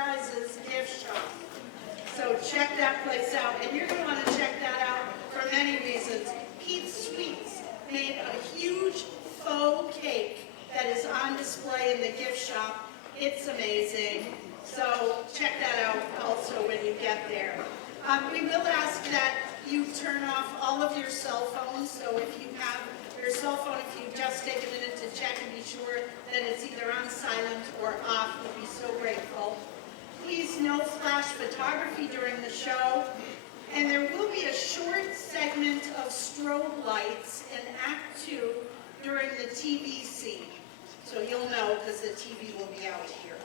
Prizes gift shop. So check that place out, and you're going to want to check that out for many reasons. Pete's Sweets made a huge faux cake that is on display in the gift shop. It's amazing. So check that out also when you get there. We will ask that you turn off all of your cell phones. So if you have your cell phone, if you just take a minute to check and be sure that it's either on silent or off, we'll be so grateful. Please, no flash photography during the show. And there will be a short segment of strobe lights in Act 2 during the TV scene. So you'll know because the TV will be out here.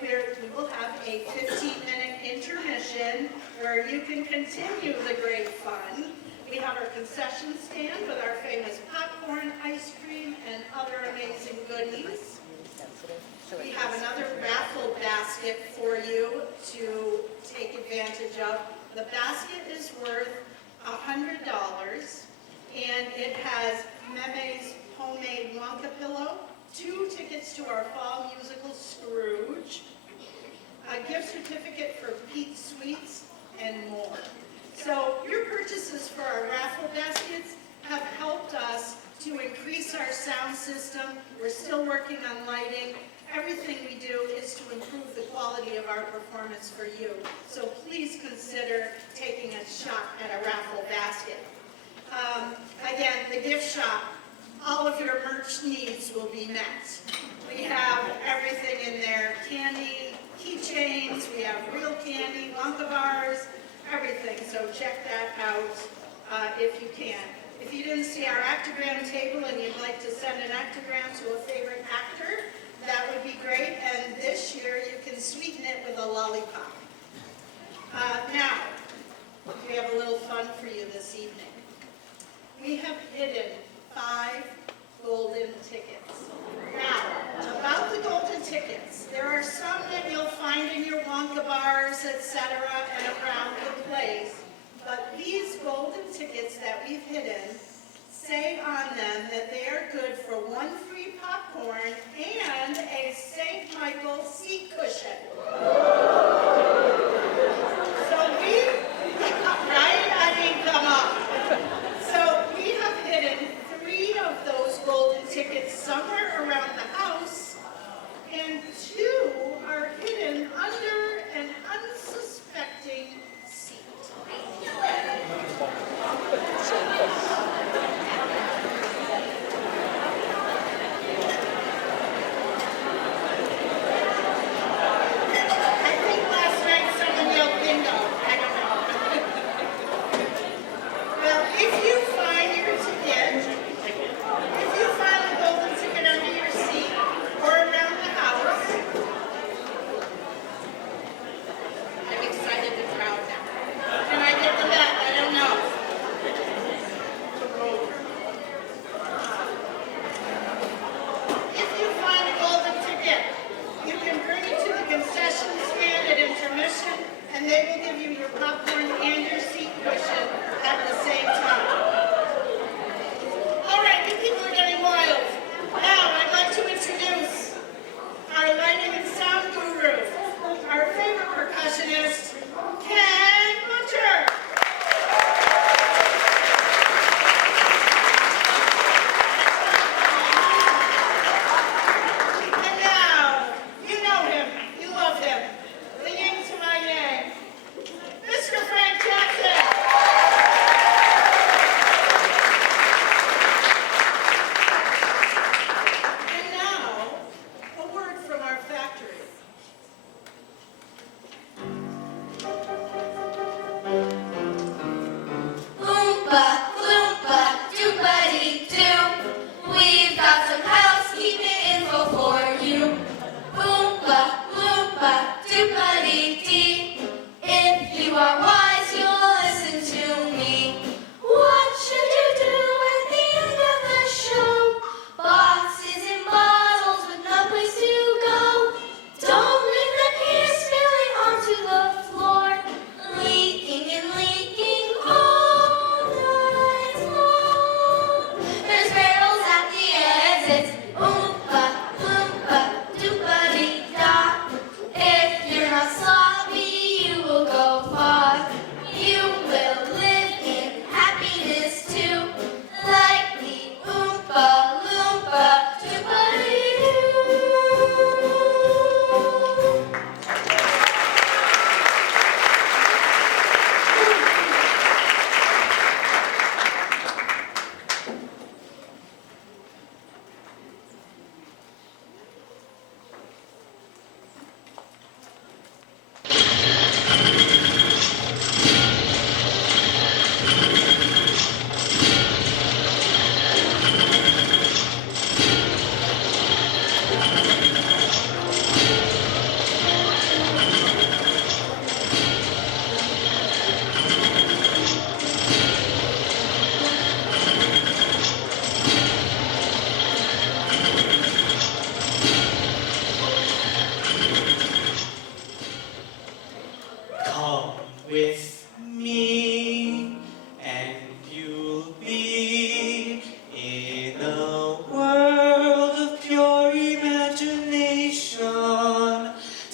We will have a 15-minute intermission where you can continue the great fun. We have our concession stand with our famous popcorn, ice cream, and other amazing goodies. We have another raffle basket for you to take advantage of. The basket is worth $100, and it has Meme's homemade Wonka pillow, 2 tickets to our fall musical Scrooge, a gift certificate for Pete's Sweets, and more. So your purchases for our raffle baskets have helped us to increase our sound system. We're still working on lighting. Everything we do is to improve the quality of our performance for you. So please consider taking a shot at a raffle basket. Again, the gift shop, all of your merch needs will be met. We have everything in there, candy, keychains, we have real candy, Wonka bars, everything. So check that out if you can. If you didn't see our actogram table and you'd like to send an actogram to a favorite actor, that would be great. And this year you can sweeten it with a lollipop. Now, we have a little fun for you this evening. We have hidden 5 golden tickets. Now, about the golden tickets, there are some that you'll find in your Wonka bars, etc., and around the place. But these golden tickets that we've hidden say on them that they are good for 1 free popcorn and a St. Michael seat cushion. So right? I mean, come on. So we have hidden 3 of those golden tickets somewhere around the house, and 2 are hidden under an unsuspecting seat. And they will give you your popcorn and your seat cushion at the same time. All right, you people are getting wild. Now, I'd like to introduce our lighting and sound guru, our favorite percussionist, Ken Butcher. And now, you know him, you love him, the yin to my yang, Mr.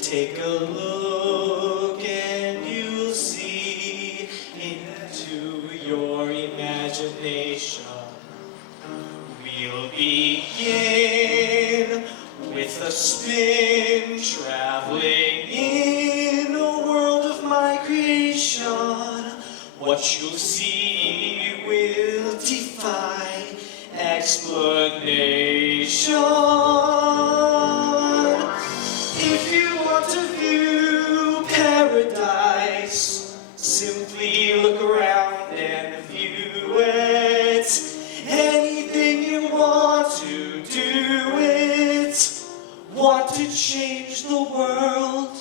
Take a look and you'll see into your imagination. We'll begin with a spin, traveling in a world of my creation. What you'll see will defy explanation. If you want to view paradise, simply look around and view it. Anything you want to do it. Want to change the world?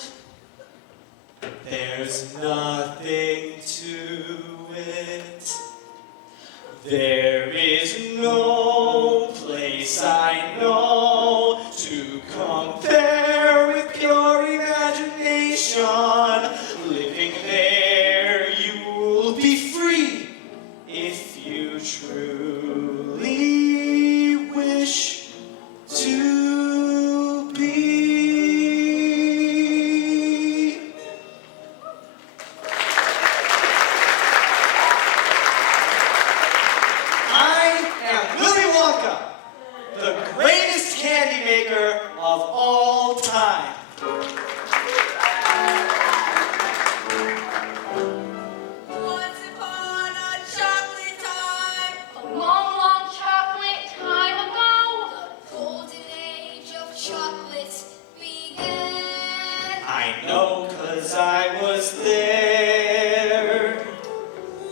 There's nothing to it. There is no place I know to compare with pure imagination. Living there, you'll be free if you truly wish to be. I am Willy Wonka, the greatest candy maker of all time. Once upon a chocolate time, A long, long chocolate time ago, the golden age of chocolates began. I know 'cause I was there.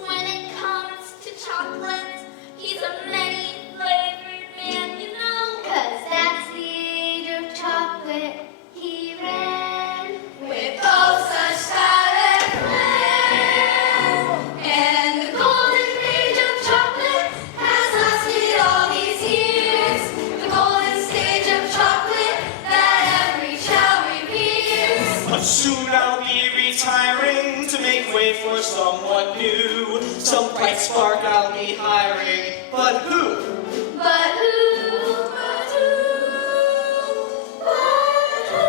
when it comes to chocolate, he's a many-flavored man, you know. 'Cause that's the age of chocolate he ran. With oh such silent plans, and the golden age of chocolate has lasted all these years. The golden stage of chocolate that every child reveres. But soon I'll be retiring to make way for someone new. Some bright spark I'll be hiring, but who? But who? But who? But who?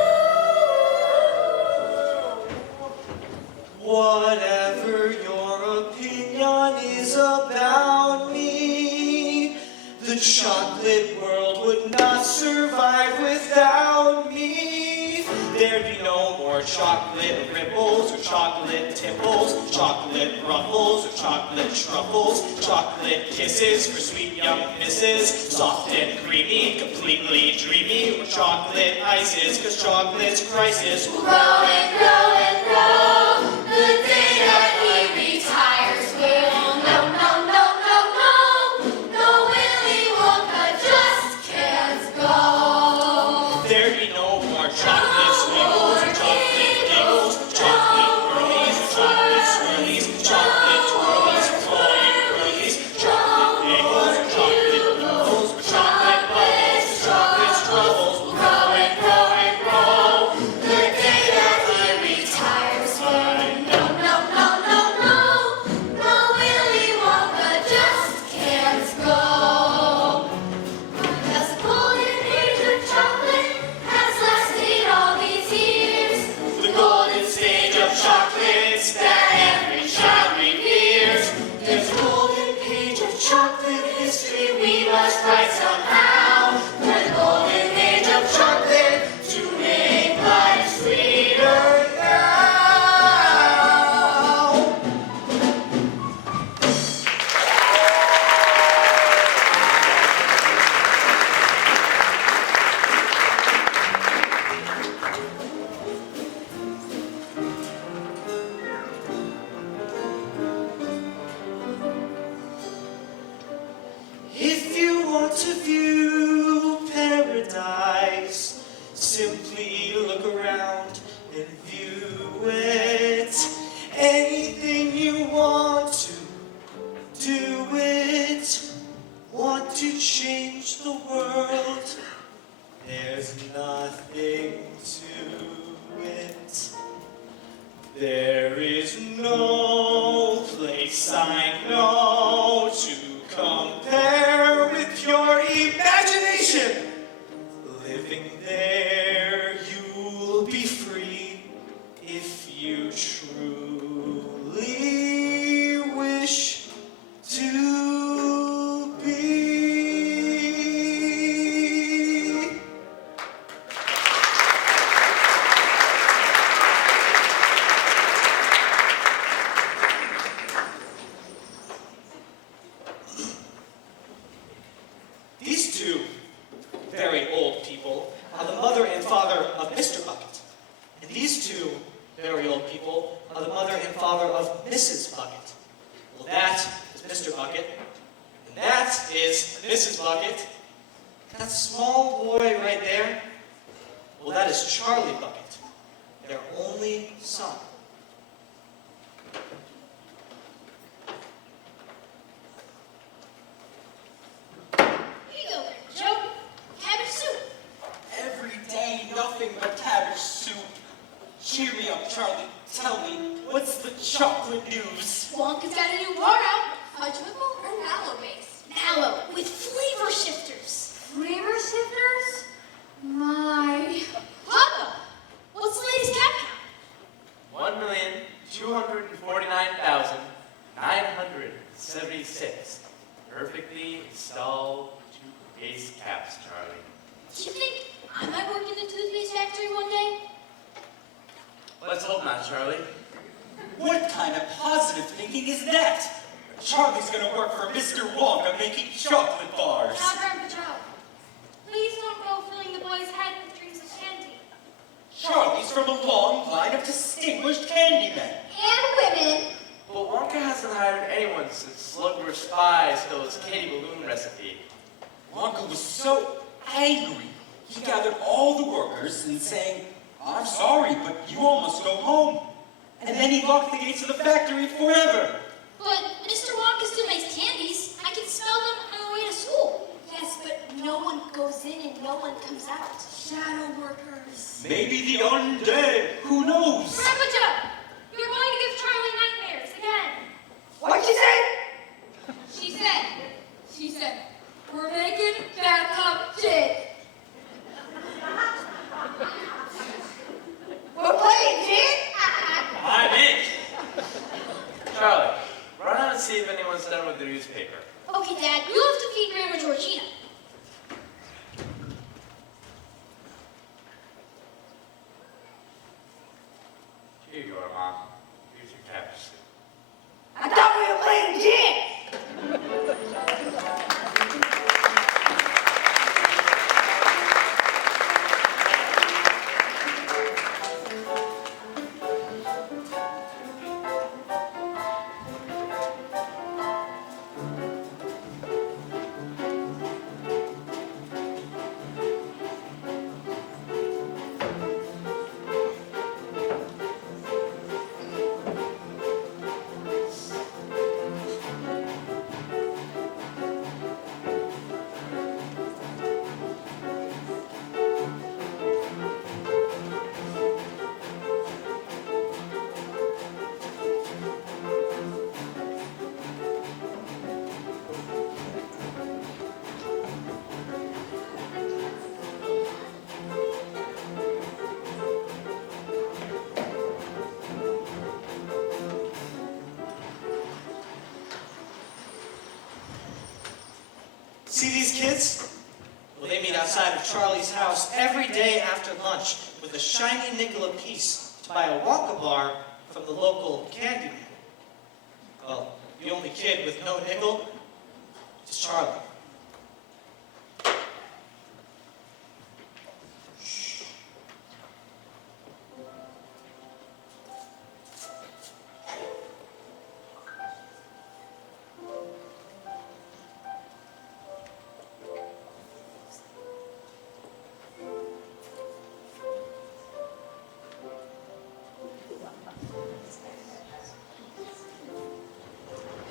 Whatever your opinion is about me, the chocolate world would not survive without me. There'd be no more chocolate ripples or chocolate tipples, chocolate ruffles or chocolate truffles, chocolate kisses for sweet young misses, soft and creamy, completely dreamy, or chocolate ices, 'cause chocolate's crisis will Grow and grow and grow. The day that he retires will no, no, no, no, no. No, Willy Wonka just can't go. There'd be no more chocolate squiggles or chocolate giggles, chocolate girlies or chocolate swirlies, chocolate twirlies or toy girlies, chocolate bagels or chocolate noodles or chocolate bubbles or chocolate struggles will grow and grow and grow. The day that he retires will no, no, no, no, no. No, Willy Wonka just can't go. 'Cause the golden age of chocolate has lasted all these years. The golden stage of chocolates that every child reveres. There's a golden page of chocolate history we must write somehow. The golden age of chocolate to make life sweeter now. If you want to view paradise, simply look around and view it. Anything you want to do it. Want to change the world? There's nothing to it. There is no place I know to compare with your imagination. Living there, you'll be free two very old people are the mother and father of Mrs. Bucket. Well, that is Mr. Bucket, and that is Mrs. Bucket. That small boy right there, well, that is Charlie Bucket, their only son. Here you go, Joe. Cabbage soup. Every day, nothing but cabbage soup. Cheer me up, Charlie. Tell me, what's the chocolate news? Wonka's got a new bar out. Fudge whipple or mallow base? Mallow with flavor shifters. Flavor shifters? My. Papa, what's the latest cat count? 1,249,976 perfectly installed toothpaste caps, Charlie. Do you think I might work in the toothpaste factory one day? Let's hope not, Charlie. What kind of positive thinking is that? Charlie's gonna work for Mr. Wonka making chocolate bars. Now, Grandpa Joe, please don't go filling the boy's head with dreams of candy. Charlie's from a long line of distinguished candymen. And women. But Wonka hasn't hired anyone since Slugworth Spy stole his candy balloon recipe. Wonka was so angry. He gathered all the workers and saying, "I'm sorry, but you all must go home." And then he locked the gates of the factory forever. But Mr. Wonka still makes candies. I can smell them on the way to school. Yes, but no one goes in and no one comes out. Shadow workers. Maybe the undead. Who knows? Grandpa Joe, you're going to give Charlie nightmares again. What'd you say? She said, we're making bathtub jig. We're playing jig? I'm in! Charlie, run out and see if anyone's done with the newspaper. Okay, Dad, you'll have to feed Grandma Georgina. Here you are, Mom. Here's your cabbage soup. I thought we were playing jig. See these kids? Well, they meet outside of Charlie's house every day after lunch with a shiny nickel apiece to buy a Wonka bar from the local candy man. Well, the only kid with no nickel is Charlie.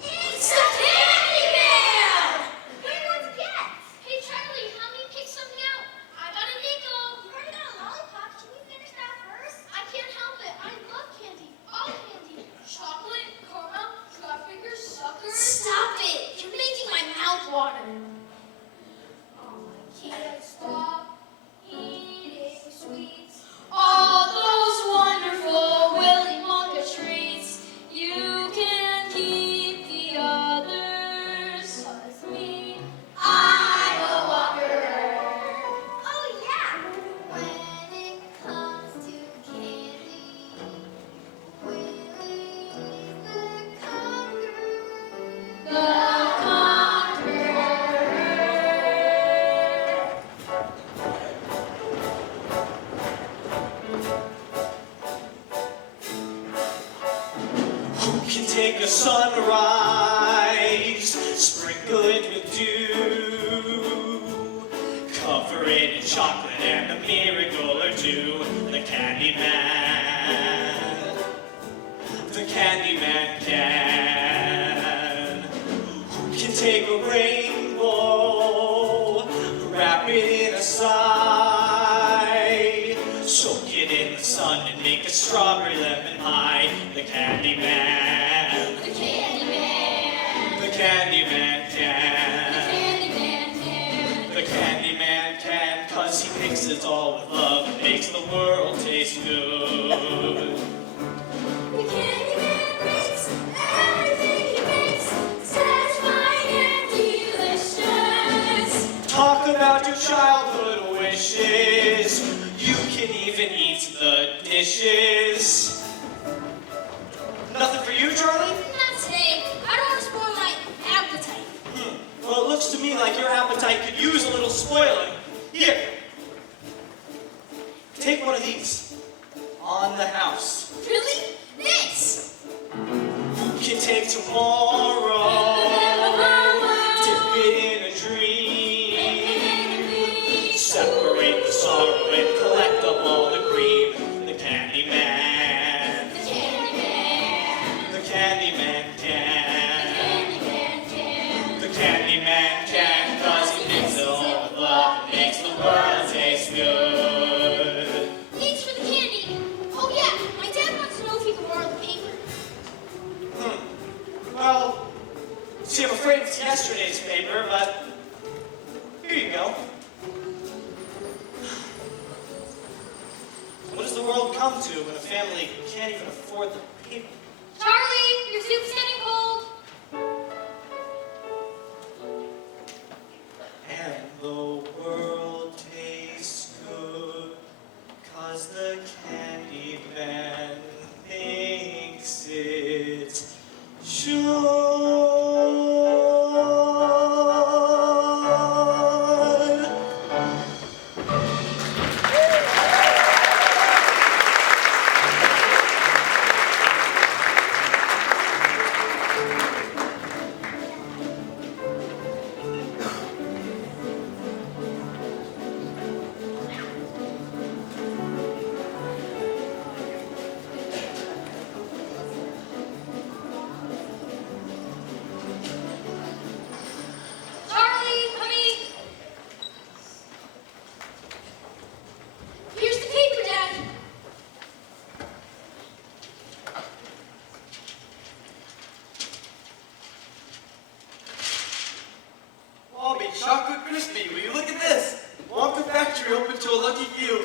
It's the Candy Man! Where wants cats? Hey, Charlie, help me pick something out. I got a nickel. You already got a lollipop. Should we finish that first? I can't help it. I love candy. All candy. Chocolate, caramel, traffickers, suckers. Stop it! You're making my mouth water. Oh, I can't stop eating sweets. All those wonderful Willy Wonka treats. You can keep the others. 'Cause me, I'm a walker. Oh yeah. When it comes to candy, Willy's the conqueror. The conqueror. can take a sunrise, sprinkle it with dew, cover it in chocolate and a miracle or two. The Candy Man, the Candy Man can. Who can take a rainbow, wrap it in a sigh, soak it in the sun and make a strawberry lemon pie. The Candy Man, The Candy Man. the Candy Man The can. Candy Man can. The Candy Man can, 'cause he mixes all with love and makes the world taste good. The Candy Man makes everything he makes satisfying and delicious. Talk about your childhood wishes. You can even eat the dishes. Nothing for you, Charlie? Not today. I don't want to spoil my appetite. Well, it looks to me like your appetite could use a little spoiling. Here. Take one of these. On the house. Really? Thanks. Who can take tomorrow? Dip it in a dream. Separate the sorrow and collect up all the cream. The Candy Man. The Candy Man. The Candy Man The can. Candy Man can. The Candy Man can, 'cause he mixes it all with love and makes the world taste good. Thanks for the candy. Oh yeah, my dad wants to know if he can borrow the paper. Well, see, I'm afraid it's yesterday's paper, but here you go. What does the world come to when a family can't even afford the paper? Charlie, your soup's getting cold. And the world tastes good, 'cause the Candy Man thinks it's should. Charlie, honey. Here's the paper, Dad. Bobby, chocolate crispy. Will you look at this? Wonka factory open to a lucky few.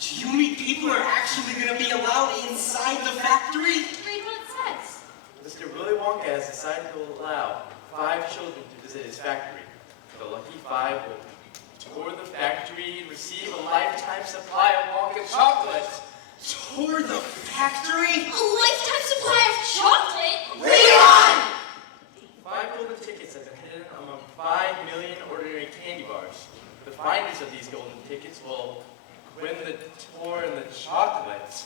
Do you mean people are actually going to be allowed inside the factory? Read what it says. Mr. Willy Wonka has decided to allow 5 children to visit his factory. The lucky 5 will tour the factory and receive a lifetime supply of Wonka chocolate. Tour the factory? A lifetime supply of chocolate? Read on! 5 golden tickets have been hidden among 5 million ordinary candy bars. The finders of these golden tickets will win the tour and the chocolate.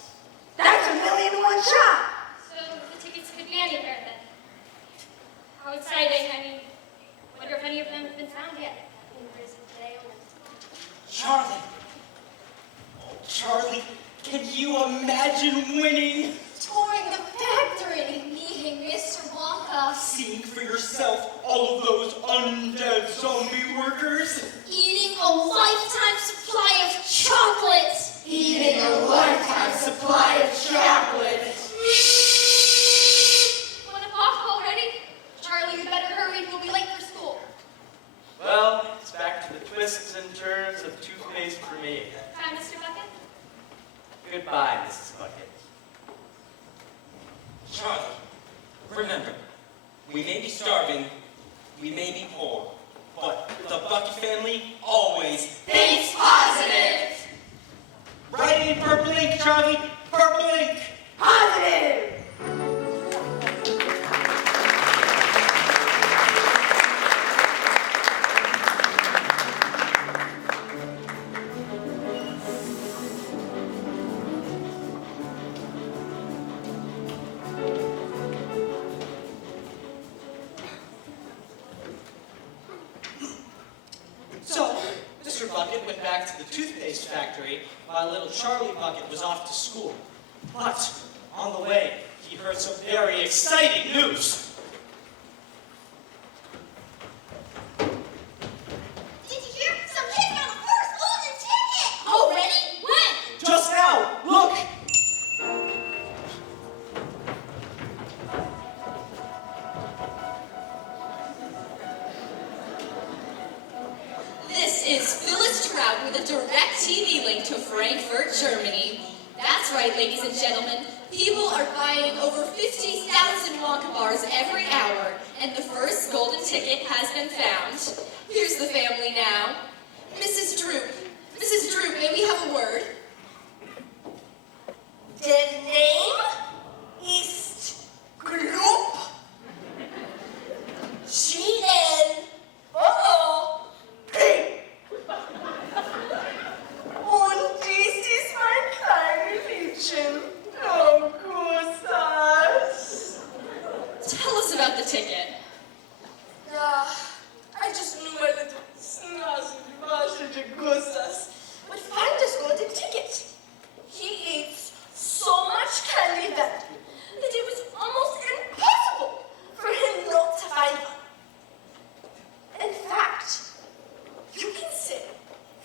That's $1 million in one shot. So the tickets could be anywhere then. How exciting. I mean, wonder if any of them have been found yet. In prison today or... Charlie. Oh, Charlie, can you imagine winning? Touring the factory, meeting Mr. Wonka, Seeing for yourself all of those undead zombie workers? eating a lifetime supply of chocolate. Eating a lifetime supply of chocolate. 1 o'clock already? Charlie, you better hurry. We'll be late for school. Well, it's back to the twists and turns of toothpaste for me. Bye, Mr. Bucket. Goodbye, Mrs. Bucket. Charlie, remember, we may be starving, we may be poor, but the Bucky family always Thanks, positive. Write it in purple ink, Charlie, purple ink. Positive. back to the toothpaste factory while little Charlie Bucket was off to school. But on the way, he heard some very exciting news. Did you hear? Some kid got a first golden ticket! Already? When? Just now, look! This is Phyllis Trout with a direct TV link to Frankfurt, Germany. That's right, ladies and gentlemen. People are buying over 50,000 Wonka bars every hour, and the first golden ticket has been found. Here's the family now. Mrs. Droop. Mrs. Droop, may we have a word? The name is Gloop. GN. Und dies ist mein kleines Liedchen. Oh, Gustavs. Tell us about the ticket. I just knew my little snazzy Gustavs would find this golden ticket. He eats so much candy that it was almost impossible for him not to find one. In fact, you can say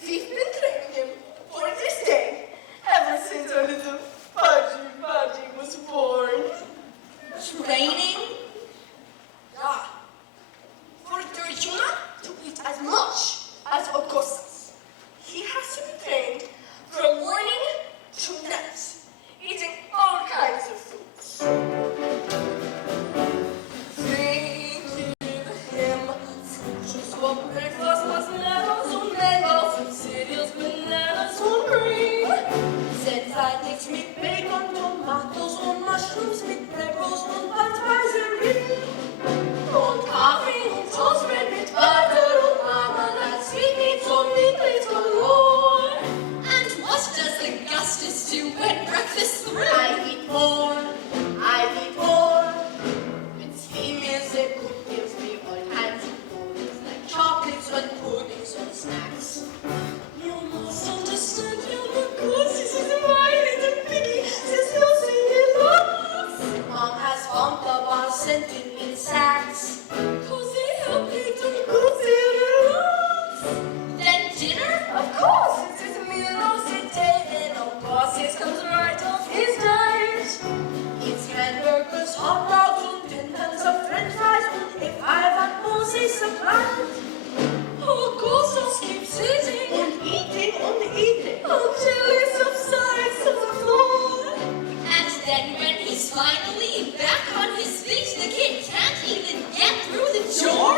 we've been training him for this day ever since our little Fudgy was born. Training? Yeah. For Georgina to eat as much as Augustus, he has to be trained from morning to night, eating all kinds of foods. They give him fruits for breakfast, bananas on mangoes, and cereals, bananas on green. Sensei mit bacon, tomatoes und mushrooms, mit bread rolls und Budweiser. Und Kaffee und Toastbread mit Butter und Marmelade, Sweetmeats und Meatballs galore. And what does Augustus do when breakfast through? I eat more, I eat more. With females they cook gives me all kinds of goodies, like chocolates and puddings and snacks. You must understand, Augustus is my little piggy, there's no singing lots. Mom has Wonka bars sent in sacks, 'cause they help me to consider lots. Then dinner? Of course, it's his meal of the day, and of course it comes right off his diet. It's hamburgers, hot dogs, and 10 tons of french fries, and if I want more, they supply it. Augustus keeps sitting and eating until he subsides to the floor. And then when he's finally back on his feet, the kid can't even get through the door?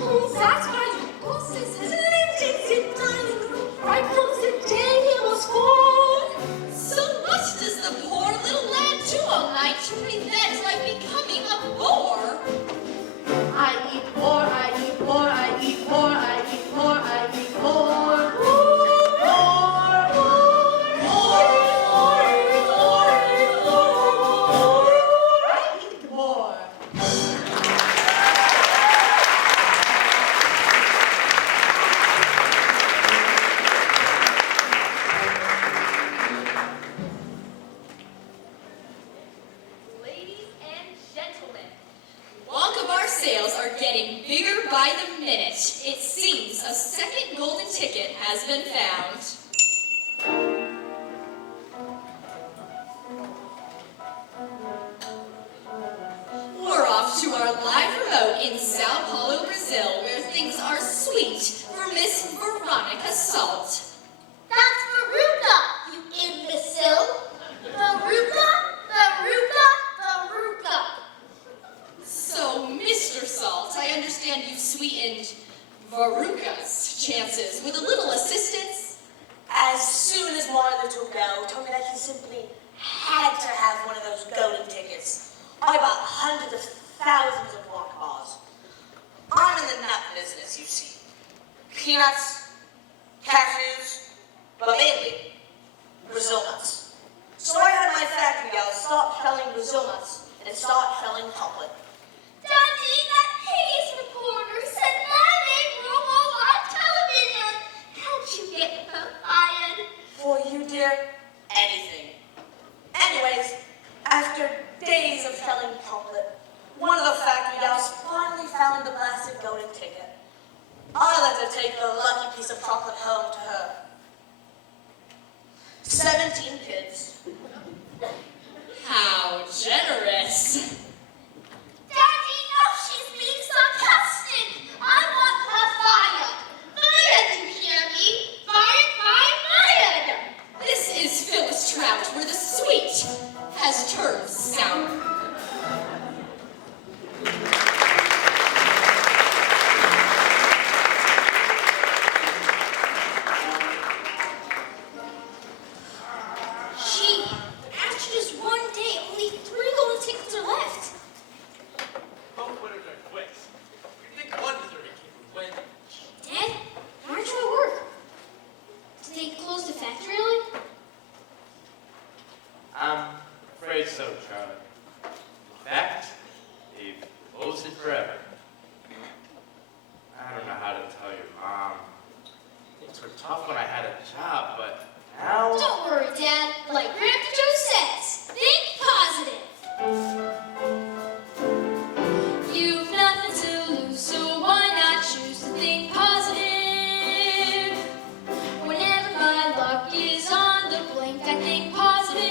Oh, that's why Augustus has lived in the dining room right from the day he was born. So what does the poor little lad do all night to prevent life becoming a bore? I eat more, I eat more, I eat more, I eat more, I eat more. I eat more. Ladies and gentlemen, Wonka bar sales are getting bigger by the minute. It seems a second golden ticket has been found. We're off to our live remote in Sao Paulo, Brazil, where things are sweet for Miss Veronica Salt. That's Veruca, you imbecile. Veruca, Veruca, Veruca. So, Mr. Salt, I understand you sweetened Veruca's chances with a little assistance. As soon as my little girl told me that he simply had to have one of those golden tickets, I bought hundreds of thousands of Wonka bars. I'm in the nut business, you see. Peanuts, cashews, but mainly Brazil nuts. So I had my factory gals stop selling Brazil nuts and start selling chocolate. Daddy, that hideous reporter said my name wrong all on television. How'd you get After days of selling chocolate, one of the factory gals finally found the plastic golden ticket. I let her take the lucky piece of chocolate home to her. 17 kids. How generous. Daddy, no, she's being sarcastic. I want her fired. Fired, you hear me? Fired, fired, fired. This is Phyllis Trout, where the sweet has turned sour. Gee, after just one day, only 3 golden tickets are left. Both winners are quits. You think one deserving kid would win? Dad, aren't you at work? Did they close the factory early? I'm afraid so, Charlie. In fact, they've closed it forever. I don't know how to tell your mom. Things were tough when I had a job, but now... Don't worry, Dad. Like Grandpa Joe says, think positive. You've nothing to lose, so why not choose to think positive? Whenever my luck is on the blink, I think positive.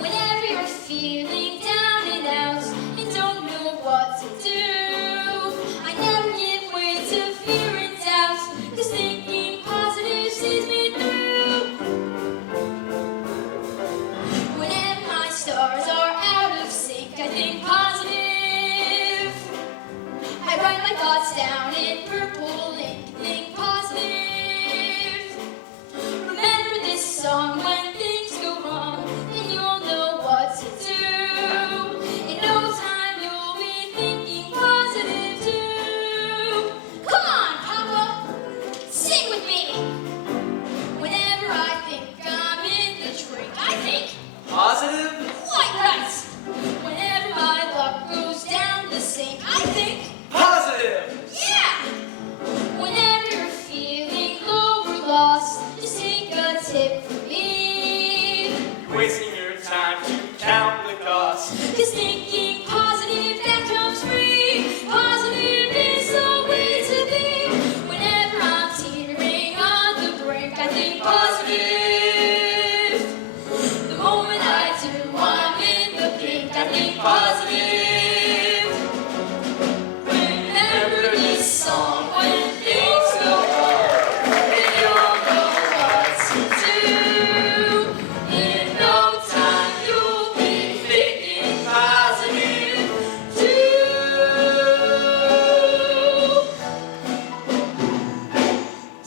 Whenever you're feeling down and out and don't know what to do, I never give way to fear and doubt, 'cause thinking positive sees me through. Whenever my stars are out of sync, I think positive. I write my thoughts down in purple ink, think positive. Remember this song, when things go wrong, then you'll know what to do. In no time you'll be thinking positive too. Come on, Papa, sing with me. Whenever I think I'm in the drink, I think Positive? quite right. Whenever my luck goes down the sink, I think, Positive! yeah. Whenever you're feeling low or lost, just take a tip from me. Wasting your time to count the cost. 'Cause thinking positive, that comes free. Positive is the way to be. Whenever I'm teetering on the brink, I think positive. The moment I do, I'm in the pink, I think positive. Remember this song, when things go wrong, then you'll know what to do. In no time you'll be thinking positive too.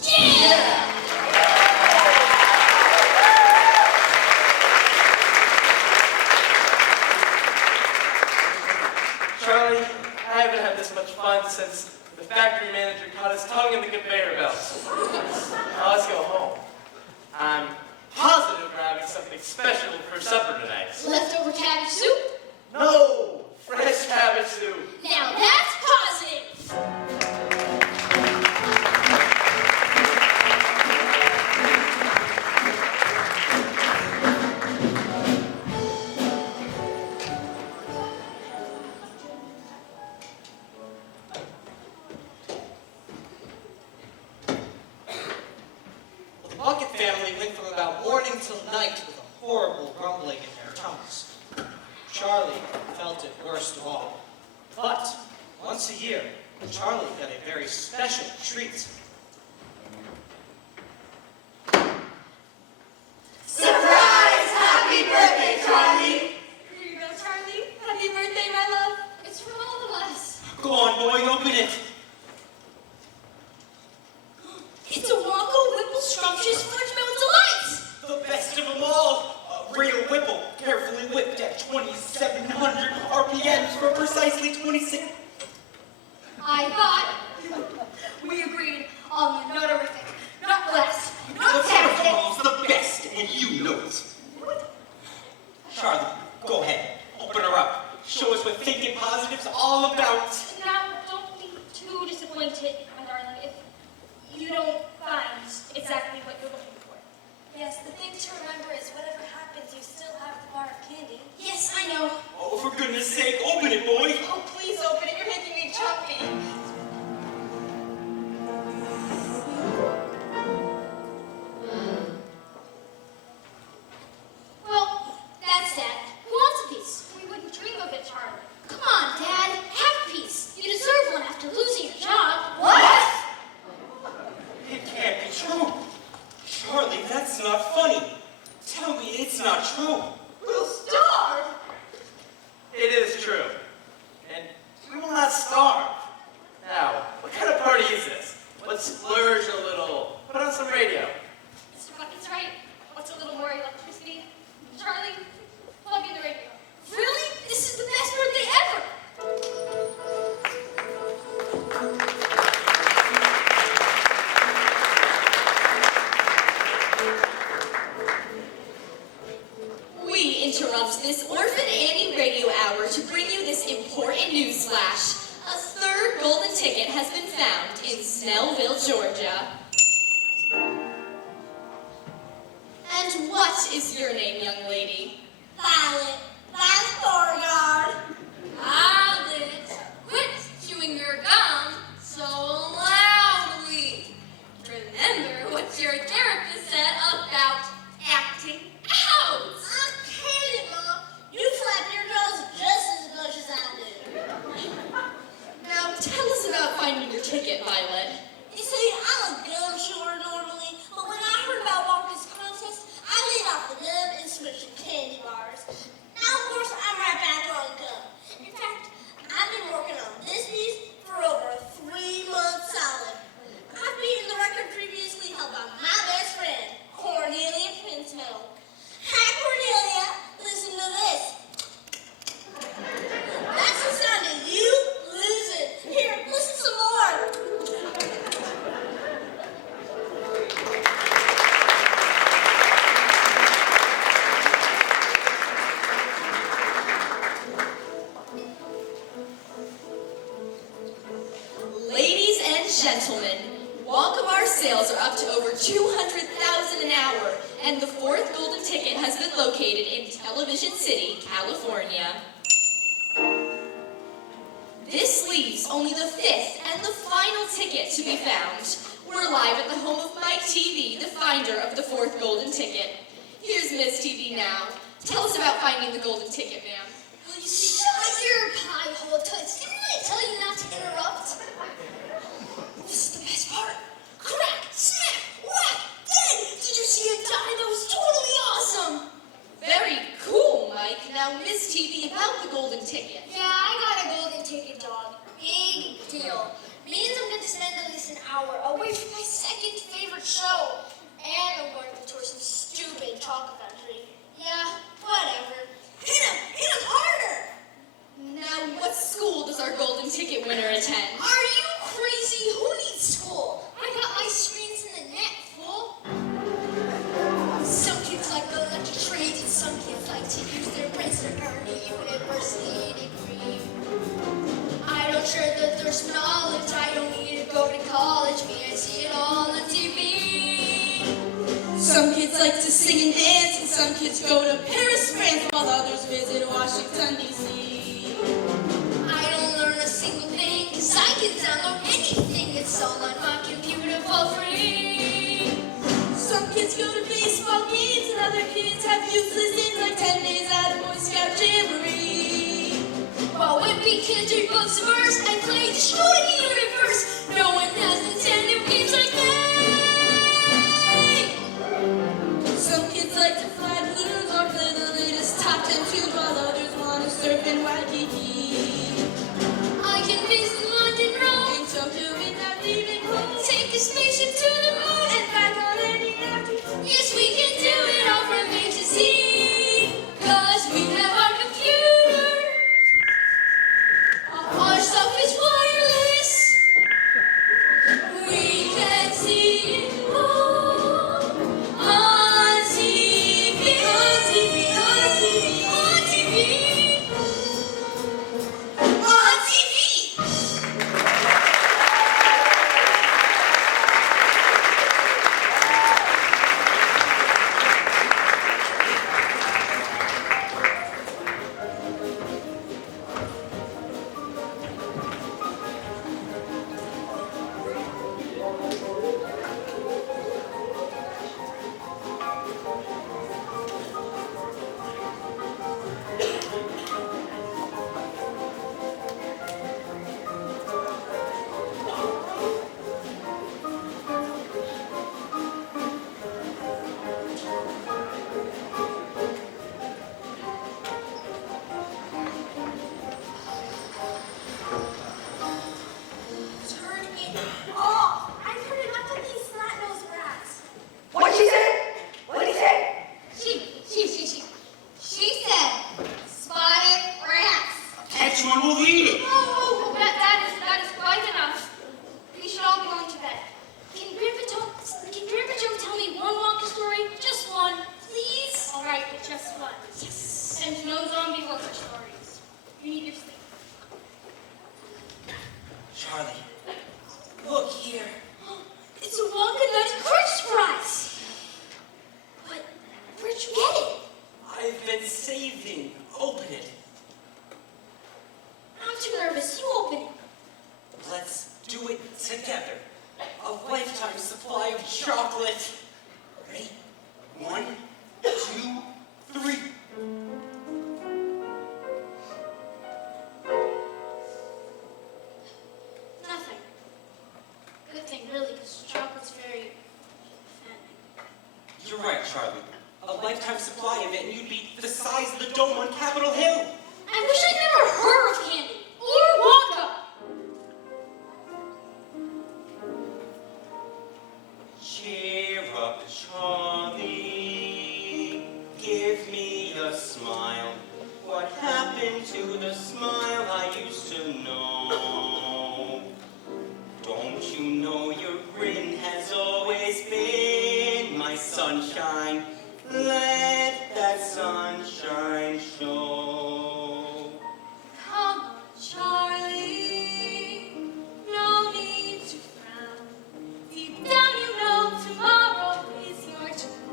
Yeah! Charlie, I haven't had this much fun since the factory manager caught his tongue in the conveyor belts. Now let's go home. I'm positive we're having something special for supper tonight. Leftover cabbage soup? No! Fresh cabbage soup. Now that's positive! The Bucket family went from about morning till night with a horrible rumbling in their tongues. Charlie felt it worst of all. But once a year, Charlie got a very special treat. Surprise! Happy birthday, Charlie! Here you go, Charlie. Happy birthday, my love. It's from all of us. Go on, boy, open it. It's a Wonka Whipple Scrumptious Fudge Milk Delights! The best of them all. A real Whipple, carefully whipped at 2,700 RPMs for precisely 26. I thought we agreed on the nutterific, not less, not The terrific. protocol's the best, and you know it. Charlie, go ahead. Open her up. Show us what thinking positive's all about. Now, don't be too disappointed, my darling, if you don't find exactly what you're looking for. Yes, the thing to remember is whatever happens, you still have the For goodness sake, open it, boy. Oh, please open it. You're making me jumpy. Well, that's that. Who wants a piece? We wouldn't dream of it, Charlie. Come on, Dad. Have a piece. You deserve one after losing your job. What? It can't be true. Charlie, that's not funny. Tell me it's not true. We'll starve. It is true. And we will not starve. Now, what kind of party is this? Let's splurge a little. Put on some radio. Mr. Bucket's right. What's a little more electricity? Charlie, plug in the radio. Really? This is the best birthday ever. We interrupt this Orphan Annie radio hour to bring you this important news flash. A third golden ticket has been found in Snellville, Georgia. And what is your name, young lady? Violet. Violet Beauregard. Violet, quit chewing your gum so loudly. Remember what your therapist said about acting out. I'm kidding, Mom. You flap your nose just as much as I do. Now tell us about finding your ticket, Violet. You see, I'm a gum chewer normally, but when I heard about Wonka's contest, I laid off the gum and switched to candy bars. Now, of course, I'm right back on gum. In fact, I've been working on this piece for over 3 months solid. I've beaten the record previously held by my best friend, Cornelia Pinto. Hi, Cornelia. Listen to this. That's the sound of you losing. Here, listen some more. Ladies and gentlemen, Wonka bar sales are up to over 200,000 an hour, and the fourth golden ticket has been located in Television City, California. This leaves only the fifth and the final ticket to be found. We're live at the home of Mike TV, the finder of the fourth golden ticket. Here's Miss TV now. Tell us about finding the golden ticket, ma'am. Will you shut your pie hole, Toots? Didn't I tell you not to interrupt? This is the best part. Crack, snap, whack, dead! Did you see him die? That was totally awesome! Very cool, Mike. Now, Miss TV, about the golden ticket. Yeah, I got a golden ticket, dog. Big deal. Means I'm going to spend at least an hour away from my second favorite show. And I'm going to tour some stupid chocolate factory. Yeah, whatever. Hit him harder. Now, what school does our golden ticket winner attend? Are you crazy? Who needs school? I got my screens in the net, fool. Some kids like to electric trades and some kids like to use their brains to earn a university degree. I don't share the thirst for knowledge. I don't need to go to college. Me, I see it all on TV. Some kids like to sing and dance, and some kids go to Paris, France, while others visit Washington, D.C. I don't learn a single thing, 'cause I can download anything that's all on my computer for free. Some kids go to baseball games, and other kids have useless things like 10 days out of Boy Scout Jamboree. While wimpy kids read books of verse and play Destroy the Universe, no one has Nintendo games like me. Some kids like to fly balloons or play the latest top 10 tunes, while others want to surf in Waikiki. I can visit London, Rome, and Tokyo without leaving home. Take a spaceship to the moon and back on any afternoon. Yes, we can do it all from A to Z, 'cause we have our computer. Our stuff is wireless. We can see it all on TV, on TV, on TV, on TV. just one. Yes. And no zombie horror stories. You need your sleep. Charlie, look here. It's a Wonka Nutty Crunch Surprise! But where'd you get it? I've been saving. Open it. I'm too nervous. You open it. Let's do it together. A lifetime supply of chocolate. Ready? 1, 2, 3. Nothing. Good thing, really, because chocolate's very fattening. You're right, Charlie. A lifetime supply of it, and you'd be the size of the dome on Capitol Hill. I wish I'd never heard of candy or Wonka. Cheer up, Charlie. Give me a smile. What happened to the smile I used to know? Don't you know your grin has always been my sunshine? Let that sunshine show. Come on, Charlie. No need to frown. Deep down, you know tomorrow is your turn.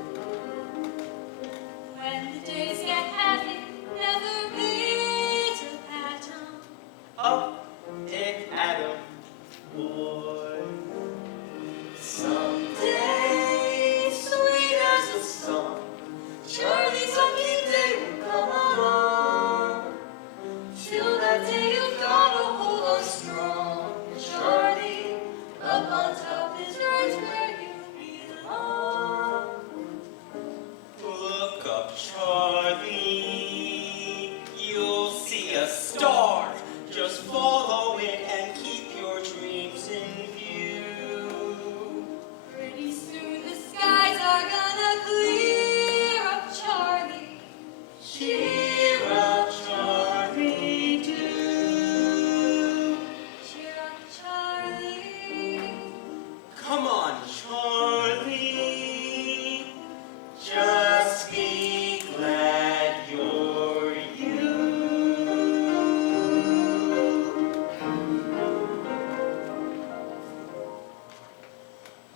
When the days get heavy, never be to pattern. Up and Adam, boy. Someday, sweet as a song, Charlie's lucky day will come along. Till that day, you've gotta hold on strong. Charlie, up on top is right where you belong. Look up, Charlie. You'll see a star. Just follow it and keep your dreams in view. Pretty soon the skies are gonna clear up, Charlie. Cheer up, Charlie, do. Cheer up, Charlie. Come on, Charlie. Just be glad you're you.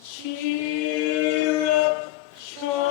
Cheer up, Charlie.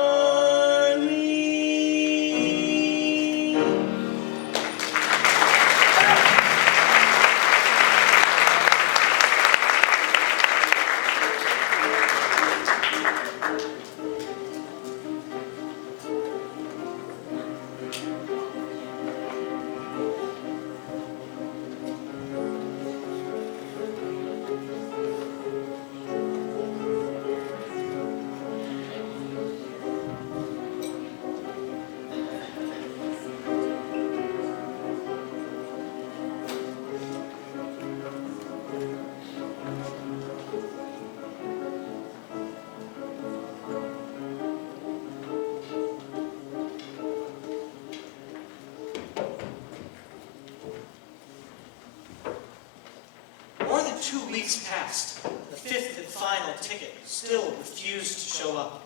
More than 2 weeks passed. The 5th and final ticket still refused to show up.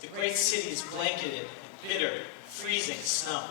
The great city is blanketed in bitter, freezing snow.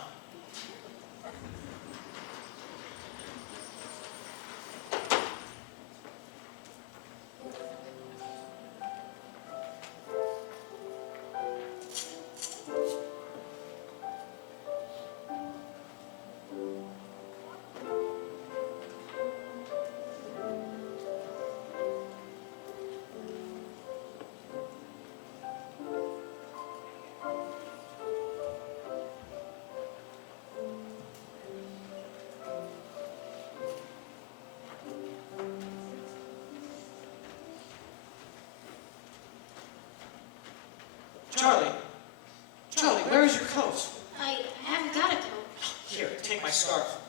Charlie, where is your coat? I haven't got a coat. Here, take my scarf.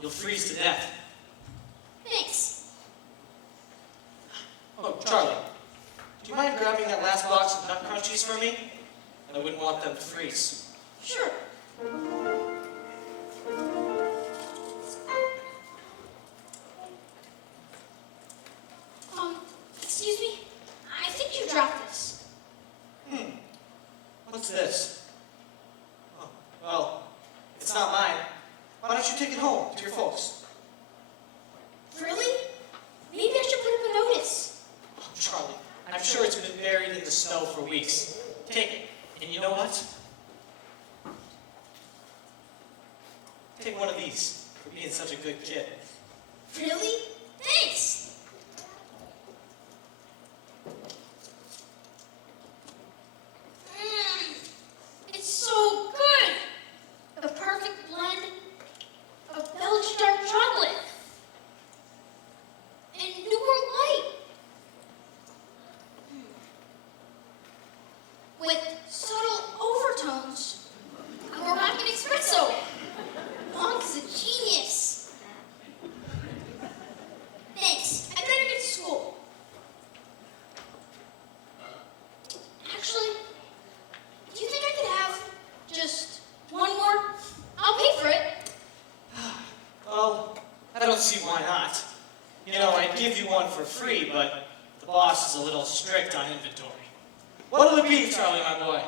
You'll freeze to death. Thanks. Oh, Charlie, do you mind grabbing that last box of Nut Crunchies for me? I wouldn't want them to freeze. Sure. Excuse me? I think you dropped this. What's this? Oh, don't you take it home to your folks? Really? Maybe I should put up a notice. Oh, Charlie, I'm sure it's been buried in the snow for weeks. Take it. And you know what? Take one of these for being such a good kid. Really? Thanks. It's so good. A perfect blend of Belgian dark chocolate and New World Light. With subtle overtones of Moroccan espresso. Wonka's a genius. Thanks. I better get to school. Actually, do you think I could have just one more? I'll pay for it. Well, I don't see why not. You know, I'd give you one for free, but the boss is a little strict on inventory. What'll it be, Charlie, my boy?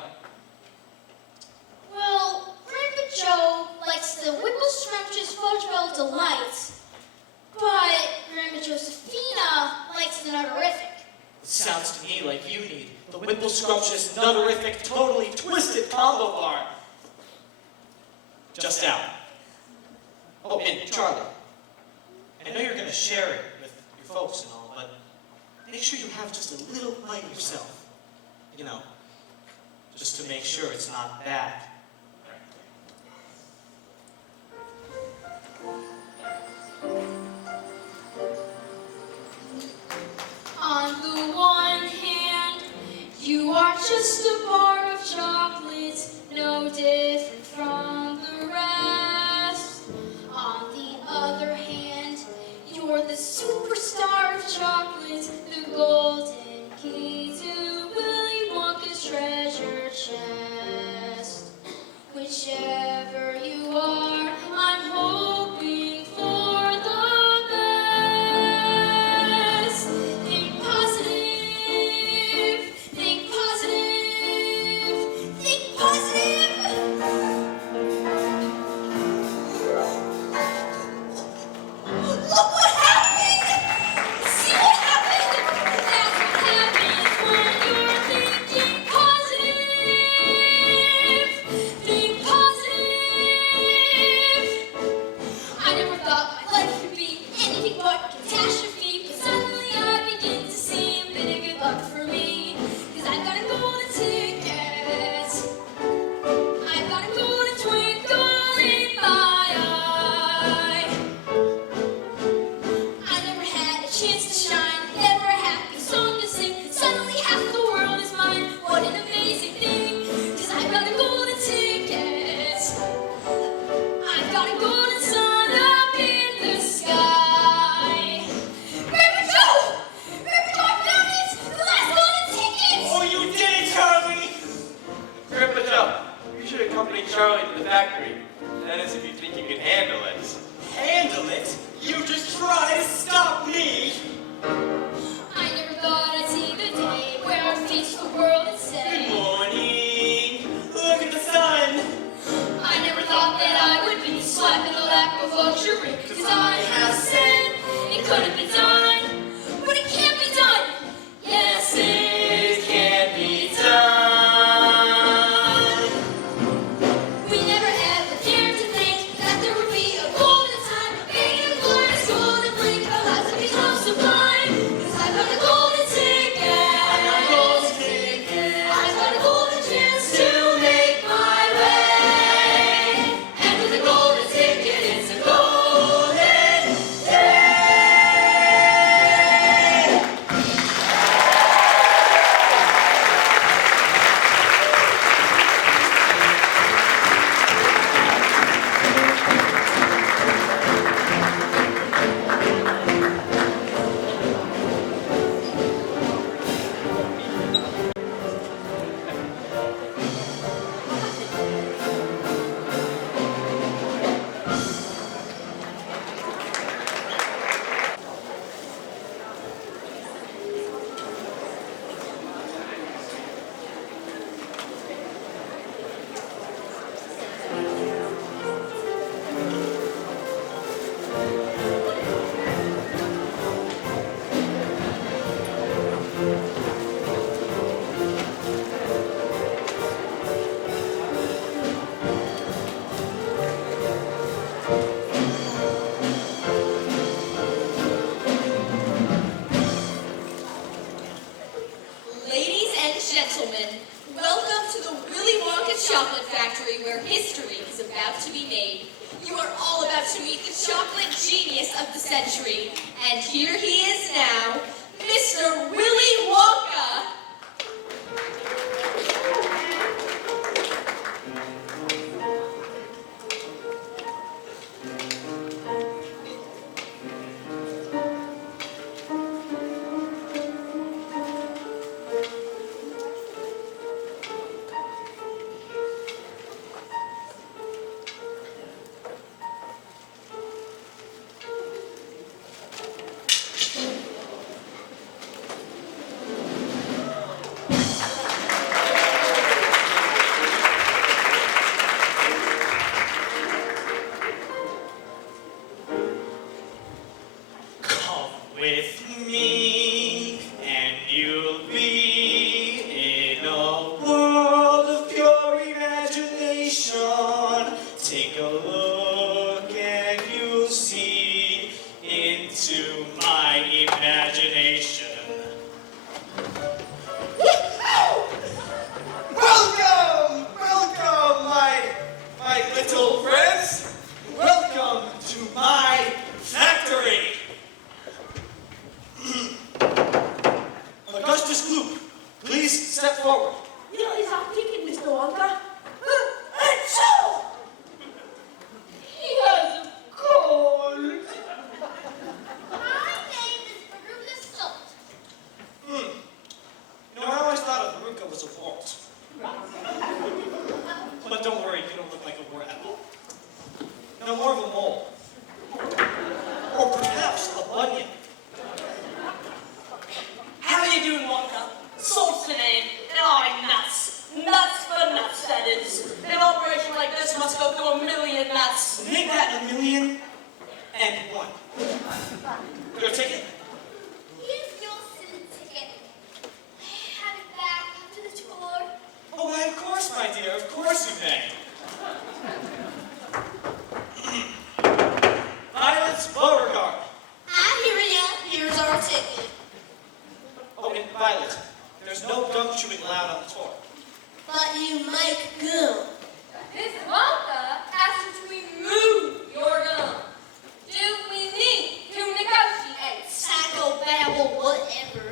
Well, Grandpa Joe likes the Whipple Scrumptious Fudge Bell Delight, but Grandma Josephina likes the Nutterific. It sounds to me like you need the Whipple Scrumptious, Nutterific, Totally Twisted Combo Bar. Just out. Oh, and Charlie, I know you're going to share it with your folks and all, but make sure you have just a little bite yourself. You know, just to make sure it's not bad. On the one hand, you are just a bar of chocolates, no different from the rest. On the other hand, you're the superstar of chocolates, the golden key to Willy Wonka's treasure chest. Whichever you are, I'm hoping for the best. Think positive, think positive, think positive. Look what happened! See what happened? That's what happens when you're thinking positive. Think positive. I never thought my life could be anything but catastrophe, but suddenly I begin to see a bit of good luck for me. 'Cause I've got a golden ticket. I've got a golden twinkle in my eye. I never had a chance to shine, never a happy song to sing. Suddenly half the world is mine. What an amazing thing, 'cause I've got a golden ticket. I've got a golden sun up in the sky. Grandpa Joe! Grandpa Joe, I found it! The last golden ticket! Oh, you did it, Charlie! Grandpa Joe, you should accompany Charlie to the factory. That is if you think you can handle it. Handle it? You just try to stop me! I never thought I'd see the day where I'd face the world and say, Good morning! Look at the sun! I never thought that I would be slapping the lap of luxury. 'Cause I have said it couldn't be done, but it can't be done. Yes, it can be done. We never ever dared to think that there would be a golden time, maybe a glorious golden blink, our lives would become sublime. 'Cause I've got a golden ticket. I've got a golden ticket. I've got a golden chance to make my way. And with a golden ticket, it's a golden day. history is about to be made. You are all about to meet the chocolate genius of the century. And here he is now, Mr. Willy Wonka. Come with me, and you'll be in a world of pure imagination. Take a look, and you'll see into my imagination. Welcome, welcome, my little friends. Welcome to my factory. Augustus Gloop, please step forward. Willy's out kicking, Mr. Wonka. Achoo! He has a cold. My name is Veruca Salt. You know, I always thought a Veruca was a wart. But don't worry, you don't look like a wart at all. No, more of a mole. Or perhaps a bunion. How you doing, Wonka? Salt's the name. And I'm nuts. Nuts for nuts, that is. An operation like this must go through a million nuts. Make that 1,000,001. Your ticket? Here's your silly ticket. Have it back after the tour. Oh, why, of course, my dear. Of course you may. Violet Beauregard. I hear ya. Here's our ticket. Oh, and Violet, there's no gum chewing allowed on the tour. But you make gum. Miss Wonka asked you to remove your gum. Do we need to negotiate? Psycho babble, whatever.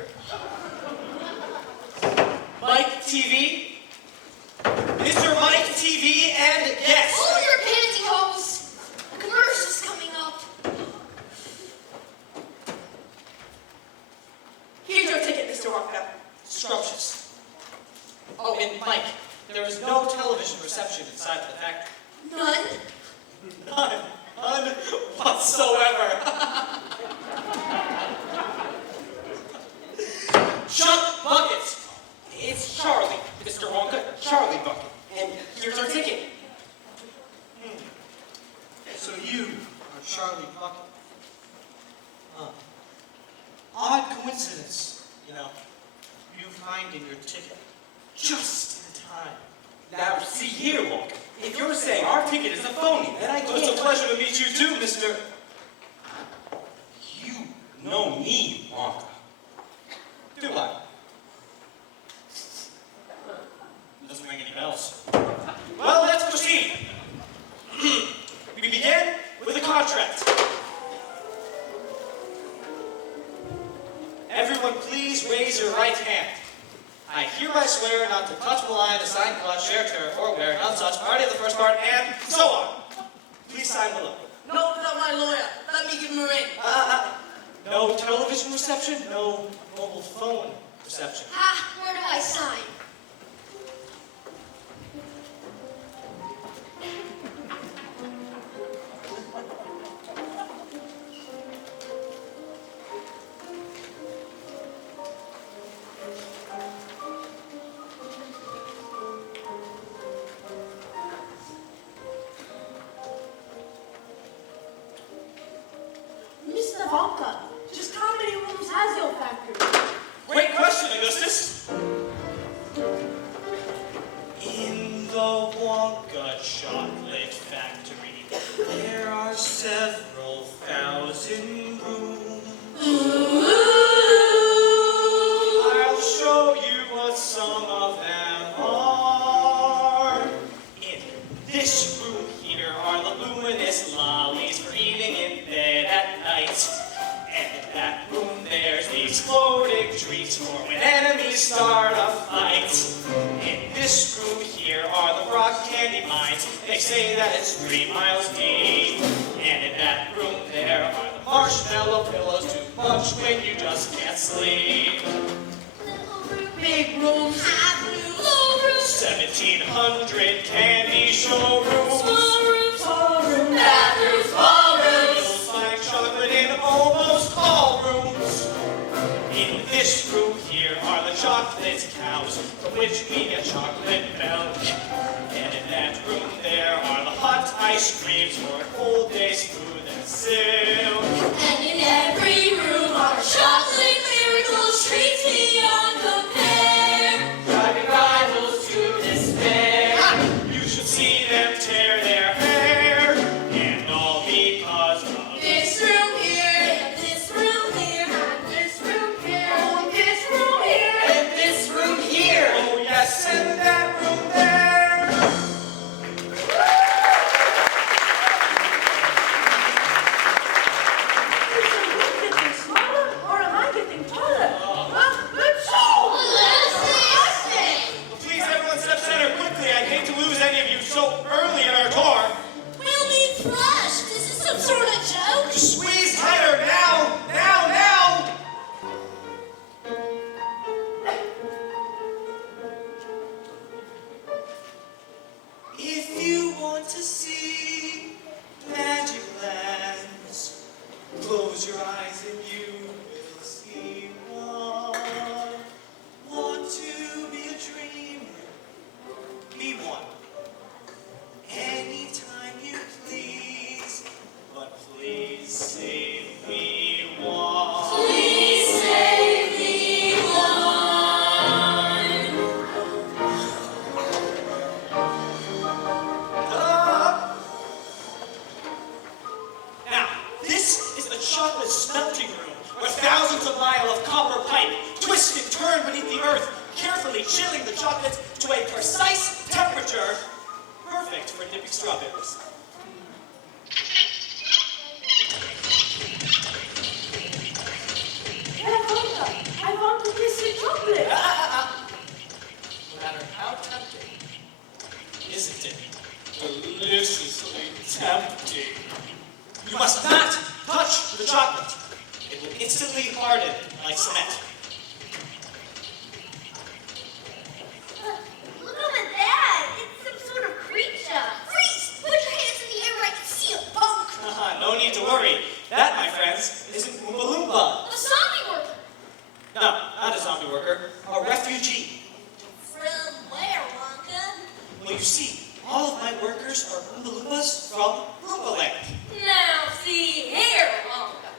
Mike TV? Mr. Mike TV and yes! Hold your pantyhose. The commercial's coming up. Here's your ticket, Mr. Wonka. Scrumptious. Oh, and Mike, there is no television reception inside the factory. None. None whatsoever. Chuck Bucket. It's Charlie, Mr. Wonka, Charlie Bucket. And here's our ticket. So you are Charlie Bucket. Huh. Odd coincidence, you know. You finding your ticket just in time. Now, see here, Wonka. If you're saying our ticket is a phony, then I So it's a can't. pleasure to meet you too, Mr. You know me, Wonka. Do I? Doesn't ring any bells. Well, let's proceed. We begin with a contract. Everyone, please raise your right hand. I hereby swear not to touch, malign, assign, cause, share, tear, or wear none such party of the first part, and so on. Please sign below. No, without my lawyer. Let me give him a ring. No television reception, no mobile phone reception. Ah, where do I sign? Mr. Wonka, just how many rooms has your factory? Great question, Augustus. In the Wonka chocolate factory, there are several thousand rooms. I'll show you what some of them are. In this ruinous lollies for eating in bed at night. And in that room there's these floating treats for when enemies start a fight. In this room here are the rock candy mines. They say that it's 3 miles deep. And in that room there are the marshmallow pillows too much when you just can't sleep. Big rooms. Half room, low room, 1700 candy showrooms. small room, Tall room. bathroom, small room. You'll find chocolate in almost all rooms. In this room here are the chocolate cows, from which we get chocolate milk. And in that room there are the hot ice creams for cold days smooth and silk. And in every room are chocolate miracles, treats beyond compare. Driving rivals to despair. You should see them tear their hair. And all because of This room here, and this room here, and this room here, and this room here. and this room here. Oh yes, and that room there. Is the room getting smaller, or am I getting taller? Let's show! Please, everyone, step center quickly. I hate to lose any of you so early in our tour. We'll be crushed. Is this some sort of joke? Squeeze tighter now, now, now. If you want to see magic lands, close your eyes and you will see one. Want to be a dreamer? Be one. Anytime you please, but please save me one. Please save me one. Ta-da! Now, this is the chocolate smelting room, where thousands of miles of copper pipe twist and turn beneath the earth, carefully chilling the chocolates to a precise temperature, perfect for dipping strawberries. Hey, Wonka, I want to kiss your chocolate. No matter how tempting, Isn't it deliciously tempting? You must not touch the chocolate. It will instantly harden like cement. Look over there. It's some sort of creature. Freeze! Put your hands in the air where I can see a bunk. No need to worry. That, my friends, isn't Oompa Loompa. A zombie worker. No, not a zombie worker. A refugee. From where, Wonka? Well, you see, all of my workers are Oompa Loompas from Loompa Land. Now, see here, Wonka.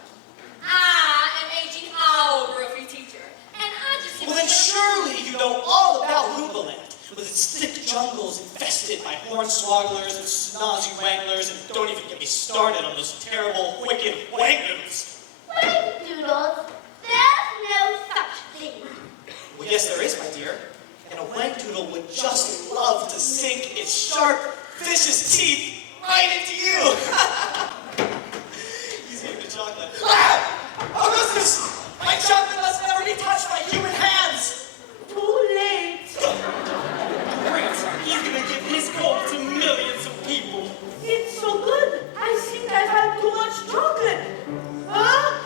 I am a geography teacher, and I just... Well, then surely you know all about Loompa Land, with its thick jungles infested by hornswogglers and snazzy wanglers, and don't even get me started on those terrible, wicked wanglers. Wait, Doodles. There's no such thing. Well, yes, there is, my dear. And a wagdoodle would just love to sink its sharp, vicious teeth right into you. He's eating the chocolate. Ah! How does this? My chocolate must never be touched by human hands. Too late. Great. He's gonna give his gold to millions of people. It's so good. I think I've had too much chocolate. Huh?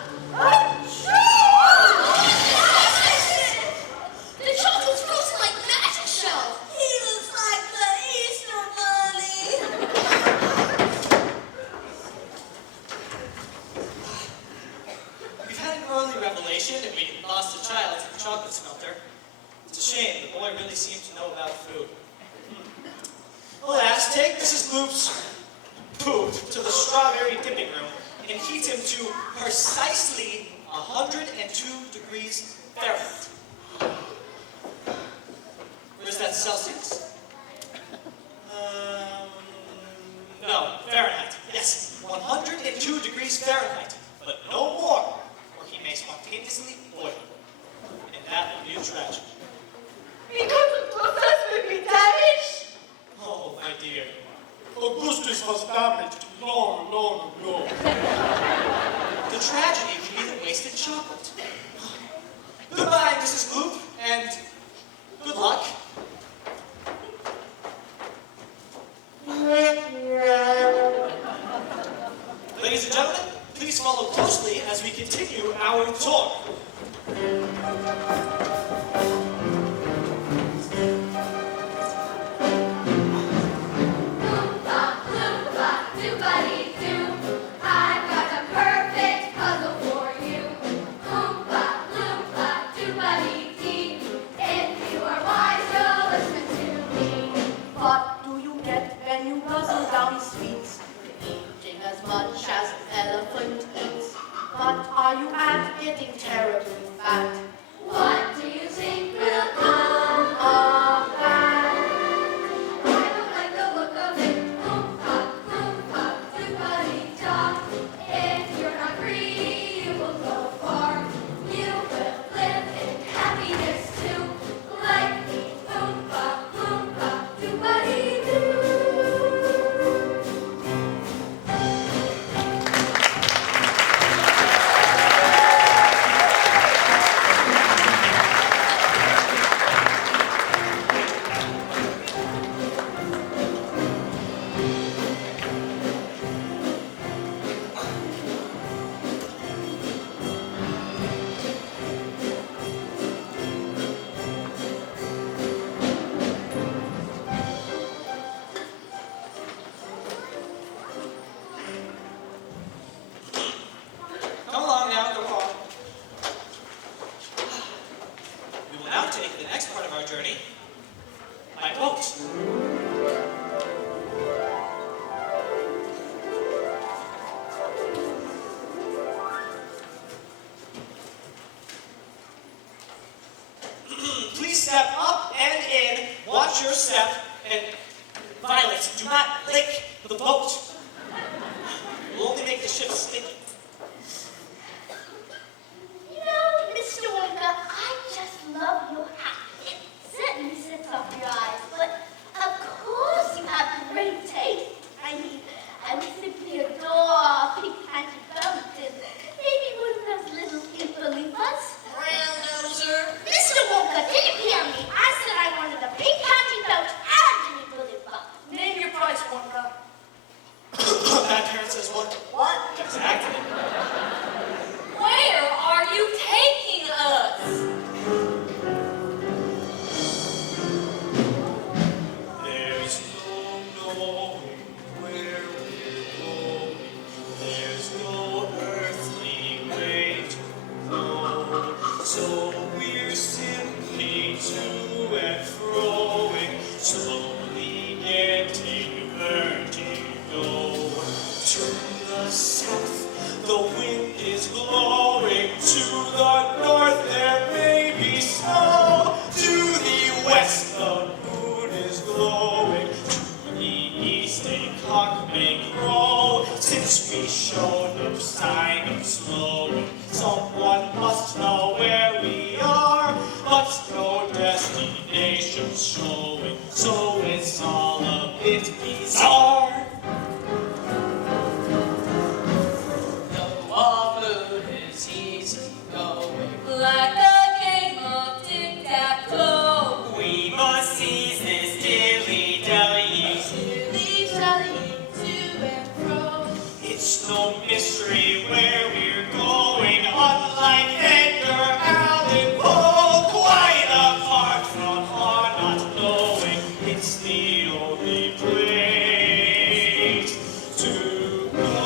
The chocolate's frozen like magic shells. He looks like the Easter Bunny. We've had an early revelation and we lost a child to the chocolate smelter. It's a shame. The boy really seemed to know about food. Alas, take Mrs. Bloop's poop to the strawberry dipping room and heat him to precisely 102 degrees Fahrenheit. Or is that Celsius? No, Fahrenheit. Yes, 102 degrees Fahrenheit, but no more, or he may spontaneously boil. And that would be a tragedy. Because the process will be damaged. Oh, my dear. Augustus just was damaged. No, no, no. The tragedy would be the wasted chocolate. Goodbye, Mrs. Gloop, and good luck. Ladies and gentlemen, please follow closely as we continue our tour. Loompa, loompa, doobity-doo. I've got a perfect puzzle for you. Loompa, loompa, doobity-dee. If you are wise, you'll listen to me. What do you get when you guzzle down sweets? Eating as much as an elephant eats. But are you at getting terribly fat? What do you think will come Of that? I don't like the look of it. Loompa, loompa, doobity-da. If you're not greedy, you will go far. You will live in happiness too. Like me, loompa, loompa, doobity-doo. Come along now, come along. We will now take the next part of our journey by boat. Please step up and in, watch your step, and Violet, do not lick the boat. It will only make the ship sticky. You know, Mr. Wonka, I just love your hat. It certainly sets off your eyes, but of course you have great taste. I mean, I would simply adore pink-handed fountains. Maybe one of those little Oompa-Loompas. Brown-noser. Mr. Wonka, did you hear me? I said I wanted a pink-handed boat and an Oompa-Loompa. Name your price, Wonka. That parent says what? What? Exactly. Where are you taking us? There's no knowing where we're going. There's no earthly way to go. So we're simply to and froing, slowly getting vertigo. To the south, the wind is blowing. To the north, there may be snow. To the west, the moon is glowing. To the east, a cock may crow. Since we show no sign of slowing, someone must know where we are, but no destination showing. So it's all a bit bizarre. The water is easy going. Like a game of tic-tac-toe. We must seize this dilly-dally. Dilly-dallying to and fro. It's no mystery where we're going, unlike Edgar Allan Poe. Quite apart from our not knowing, it's the only place to go.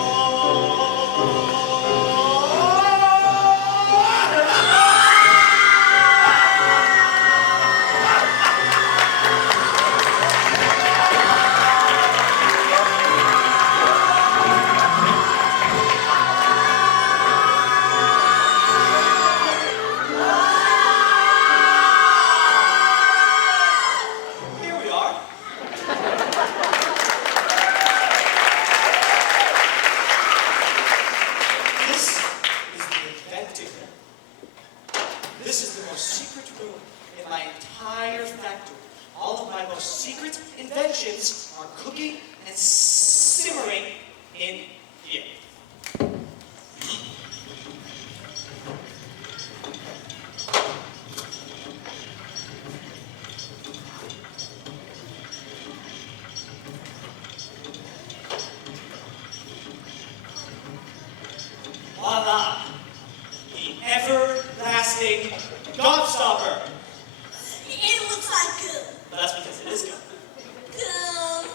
Ah, the everlasting gobstopper. It looks like gum. Well, that's because it is gum. Gum.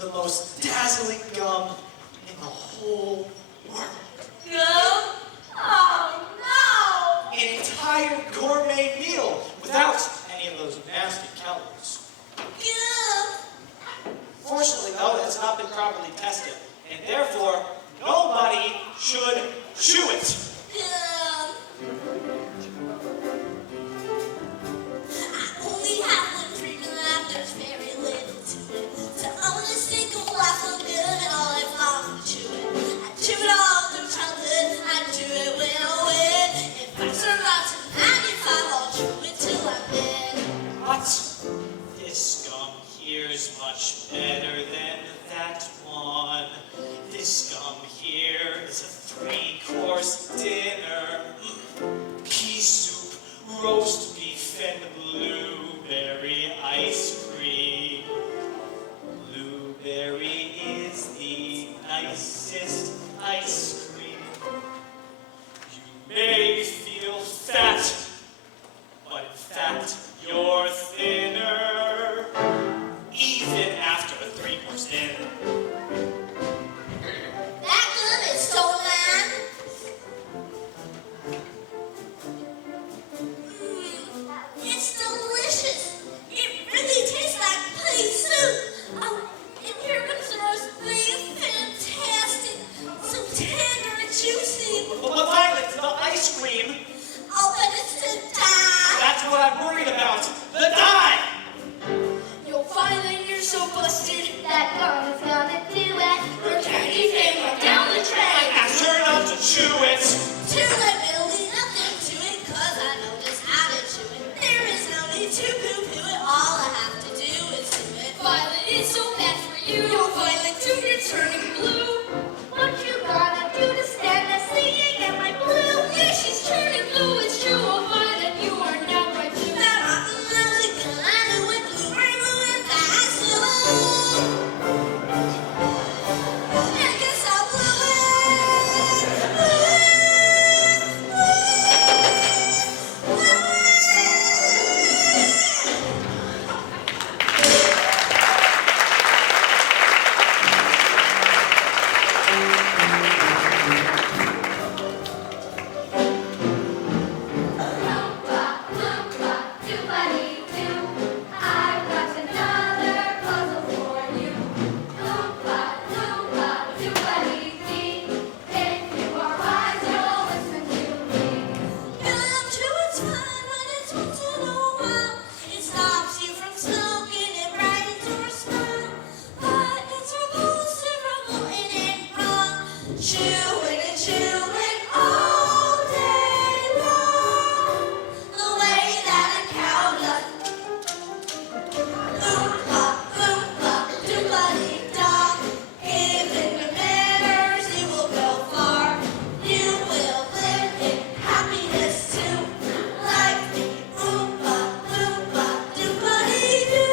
The most dazzling gum in the whole world. Gum? Oh no! An entire gourmet meal without any of those nasty calories. Gum. Fortunately, though, it has not been properly tested, and therefore, nobody should chew it. Gum. I only have one treatment left. There's very little to it. To own a single glass of good and all I've lost to chew it. I chew it all through childhood. I chew it when I win. If I survive to 95, I'll chew it till I'm dead. What? This gum here is much better than that one. This gum here is a 3-course dinner. Pea soup, roast beef, and blueberry ice cream. Blueberry is the nicest ice cream. You may feel fat, but in fact, you're thinner, even after a 3-course dinner. That gum is so mad. It's delicious. It really tastes like pea soup. Oh, and here comes the roast beef. Fantastic. So tender and juicy. But Violet, the ice cream, Oh, but it's to die. that's what I'm worried about. The dye! You'll find that you're so busted. That gum is gonna do it. Your candy fame right down the drain. Ask her not to chew it. Too late, really nothing to it, 'cause I know just how to chew it. There is no need to poo-poo it. All I have to do is chew it. Violet, it's so bad for you. Your violet tooth, you're turning blue. What you gonna do to stand the singing in my blue? Yeah, she's turning blue. It's true. Oh, Violet, you are now right blue. That rotten lousy gun, I knew it. Blue, rainbow, and fast blue. I guess I blew it. Blew it. Blew it. Loompa, loompa, doobity-doo. I've got another puzzle for you. Loompa, loompa, doobity-dee. If you are wise, you'll listen to me. Gum chew, it's fine when it's once in a while. It stops you from smoking, it brightens your smile. But it's repulsive, revolting, and wrong. Chewing and chewing all day long. The way that a cow does. Loompa, loompa, doobity-dong. Given good manners, you will go far. You will live in happiness too. Like me, Oompa, loompa, doobity-doo.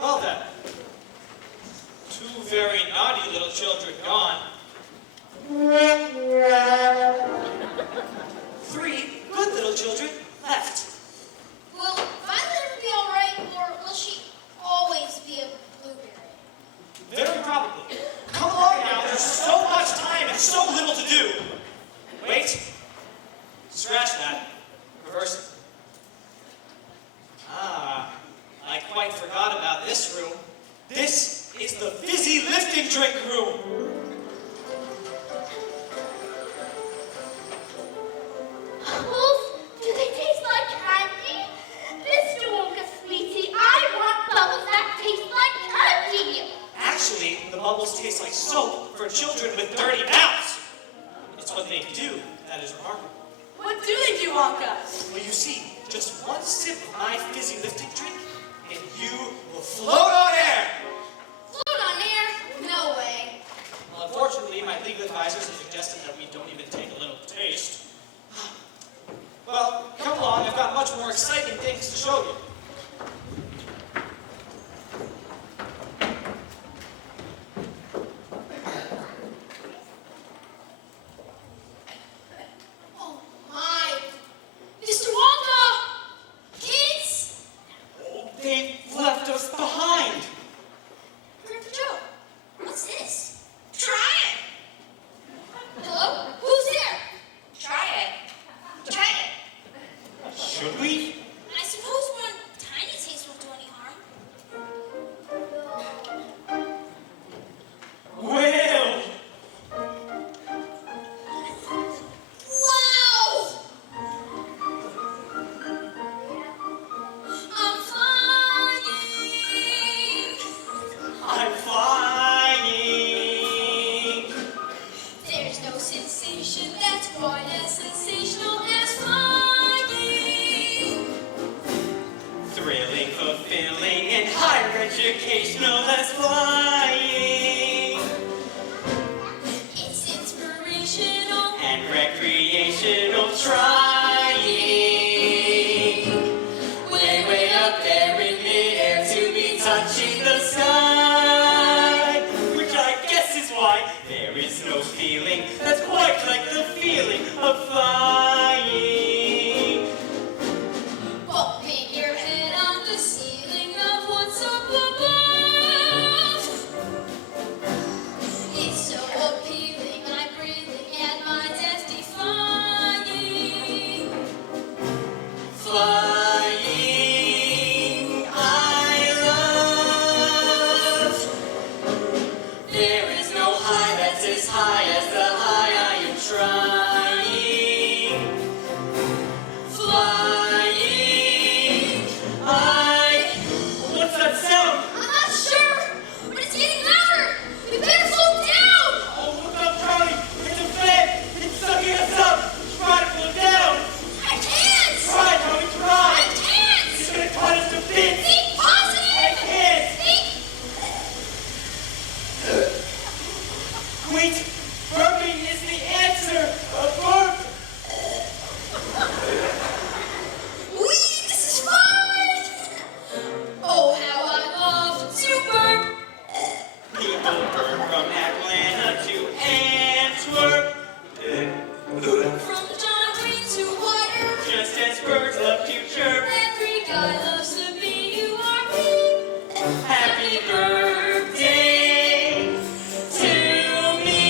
Well then, 2 very naughty little children gone. 3 good little children left. Will Violet ever be all right, or will she always be a blueberry? Very probably. Come along now, there's so much time and so little to do. Wait. Scratch that. Reverse it. Ah, I quite forgot about this room. This is the fizzy lifting drink room. soap for children with dirty mouths. It's what they do that is remarkable. What do they do, Wonka? Well, you see, just one sip of my fizzy lifting drink, and you will float on air. Float on air? No way. Well, unfortunately, my legal advisors have suggested that we don't even take a little taste. Well, come along, I've got much more exciting things to show you. Oh my. Mr. Wonka! Kids! Oh, they've left us behind. Grandpa Joe, what's this? Try it! Hello? Who's there? Try it. Try it. Should we? I suppose one tiny taste won't do any harm. Well, Wow! I'm flying! I'm flying. There's no sensation that's quite as sensational as flying. Thrilling, fulfilling, and higher educational, that's flying. It's inspirational. And recreational, trying. Way, way up there in midair to be touching the sky. Which I guess is why there is no feeling that's quite like the feeling of flying. Bumping your head on the ceiling of what's up above. It's so appealing, I'm breathing and my death defying. Flying, I love. There is no high that's as high as the high I am trying. Flying, what's that sound? I'm not sure, but it's getting louder. We better slow down. Oh, look up, Charlie. It's a fan. It's sucking us up. Try to pull it down. I can't. Try, Charlie, I try. can't. It's gonna cut us to bits. Think I positive. can't. Think. Wait, burping is the answer. A burp. Wee, this is fun. Oh, how I love to burp. People burp from Atlanta to Antwerp. From John Green to Whiter. Just as birds love to chirp. Every guy loves to be you are me. Happy birthday to me.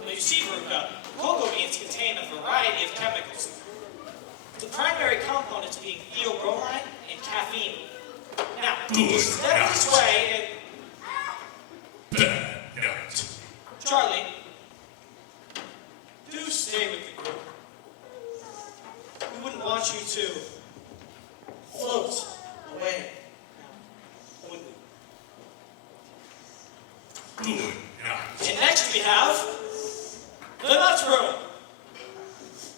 Well, you see, Veruca, cocoa beans contain a variety of chemicals. The primary components being theobromine and caffeine. Now, step this way and... Bad night. Charlie, do stay with the group. We wouldn't want you to float away. Would we? Good night. And next we have the nuts room.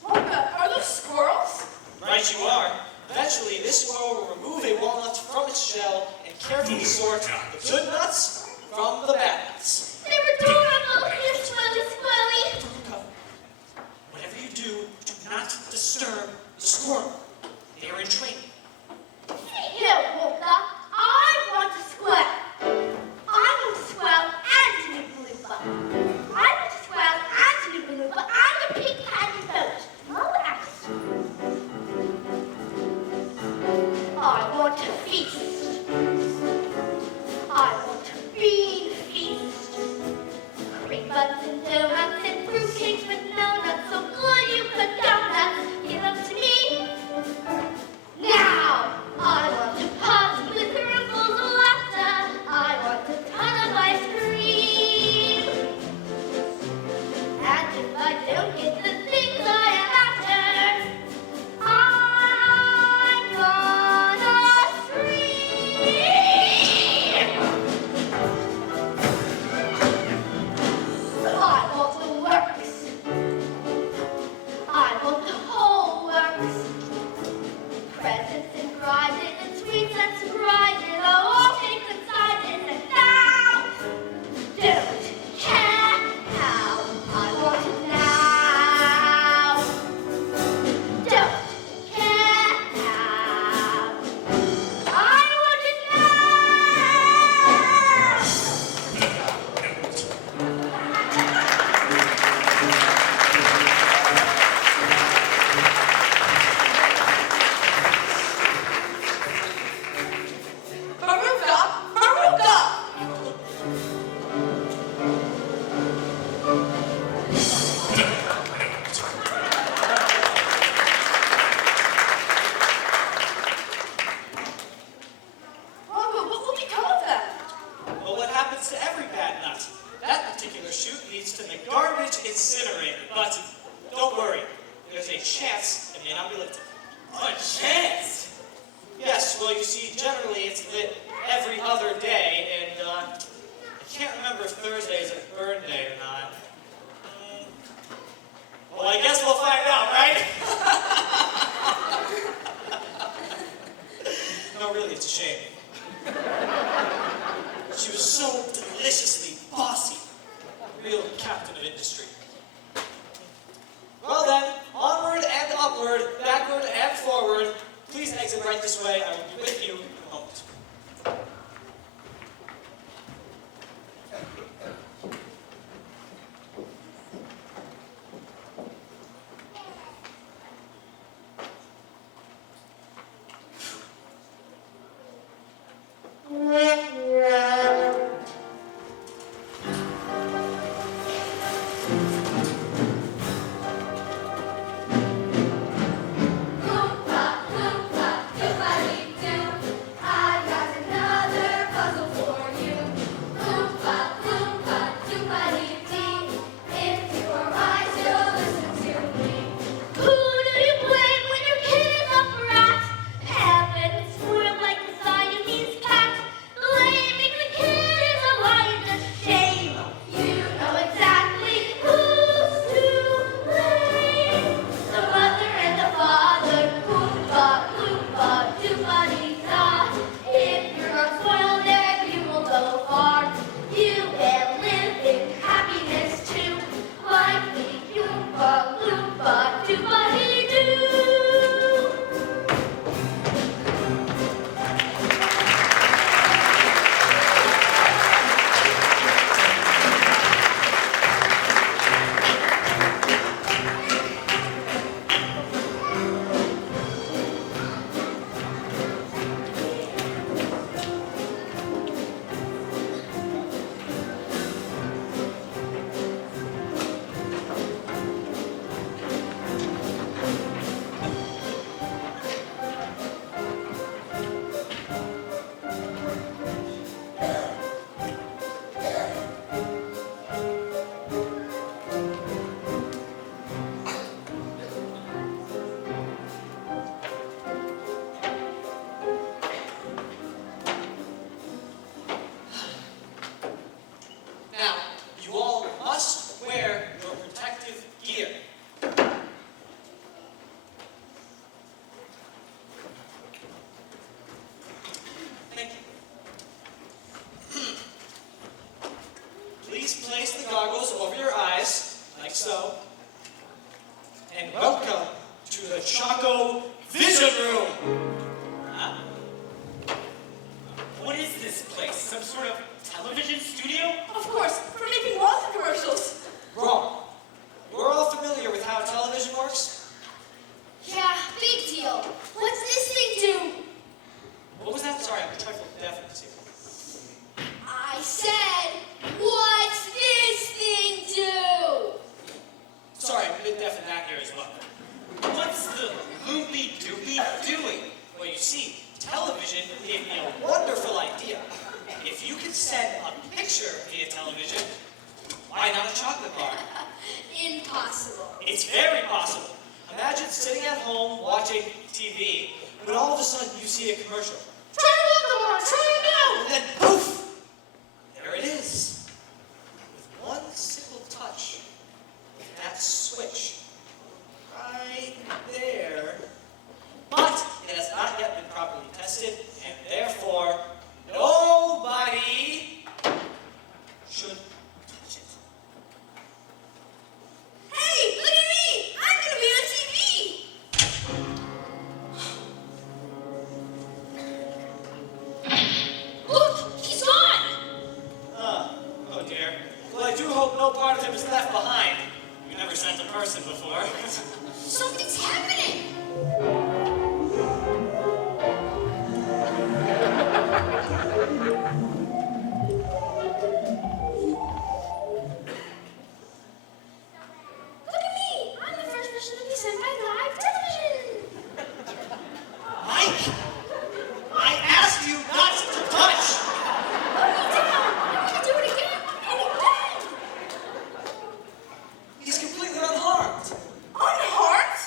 Wonka, are those squirrels? Right you are. Eventually, this squirrel will remove a walnut shell and carefully sort the good nuts from the bad nuts. They're adorable, Swelly Squelly. Veruca, whatever you do not disturb the squirrel. They are in training. See here, Wonka. I want to squirrel. I want to squirrel Anthony Blooper. I want to squirrel Anthony Blooper and the pink candy boat. No ass. I want to feast. I want to be feast. Cream buns and donuts and fruitcakes with no nuts, so good you could donuts. Give them to me. Now, I want to party with ripples of laughter. I want a ton of ice cream. And if I don't get the things I am after, I'm gonna scream. I want the works. I want the whole works. Presents and prizes and sweets and surprises, all cakes and sizes, and now don't care how. I want it now. Don't care how. I want it Veruca! Veruca! Wonka, what will become of them? Well, what happens to every bad nut? That particular chute leads to the garbage incinerator. But don't worry, there's a chance it may not be lifted. A chance? Yes, well, you see, generally it's lit every other day, and I can't remember if Thursday is a burn day or not. Well, I guess we'll find out, right? No, really, it's a shame. She was so deliciously bossy. Real captain of industry. Well then, onward and upward, backward and forward. Please exit right this way. I will be with you in a moment. Loompa, loompa, doobity this place? Some sort of television studio? Of course, for making Wonka commercials. Wrong. We're all familiar with how television works. Yeah, big deal. What's this thing do? What was that? Sorry, I'm a trifle deaf in this here. I said, what's this thing do? Sorry, I'm a bit deaf in that ear as well. What's the loopy-doopy doing? Well, you see, television gave me a wonderful idea. If you could send a picture via television, why not a chocolate bar? Impossible. It's very possible. Imagine sitting at home watching TV, but all of a sudden you see a commercial. Try Wonka bar, try it now! And then poof! There it is. With one simple touch, with that switch, right there. But it has not yet been properly tested, and therefore, nobody should touch it. Hey, look at me! I'm gonna be on TV! Look, he's gone. Oh dear. Well, I do hope no part of him is left behind. You never sent a person before. Something's happening. Look at me. I'm the first person to be sent by live television. Mike! I asked you not to touch! Put me down. I'm gonna do it again and again. He's completely unharmed. Unharmed?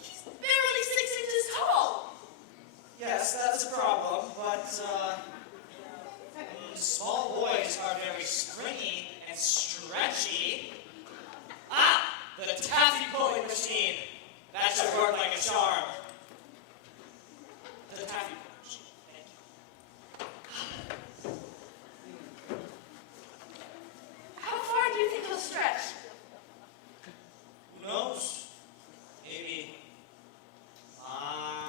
He's barely 6 inches tall. Yes, that's a problem, but, small boys are very springy and stretchy. Ah! The taffy pulling machine. That should work like a charm. The taffy pulling machine. Thank you. How far do you think he'll stretch? Who knows? Maybe miles.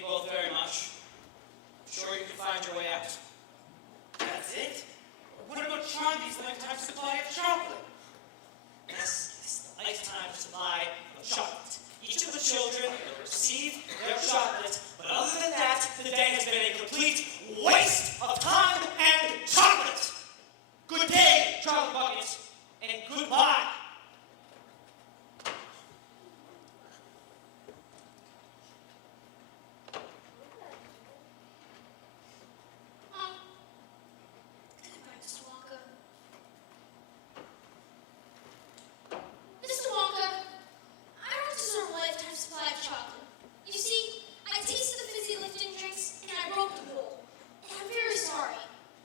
you both very much. I'm sure you can find your way out. That's it? What about Charlie's lifetime supply of chocolate? Yes, a lifetime supply of chocolate. Each of the children will receive their chocolate, but other than that, the day has been a complete waste of time and chocolate. Good day, Charlie Bucket, and goodbye. Goodbye, Mr. Wonka. Mr. Wonka, I don't deserve a lifetime supply of chocolate. You see, I tasted the fizzy lifting drinks and I broke the bowl. And I'm very sorry.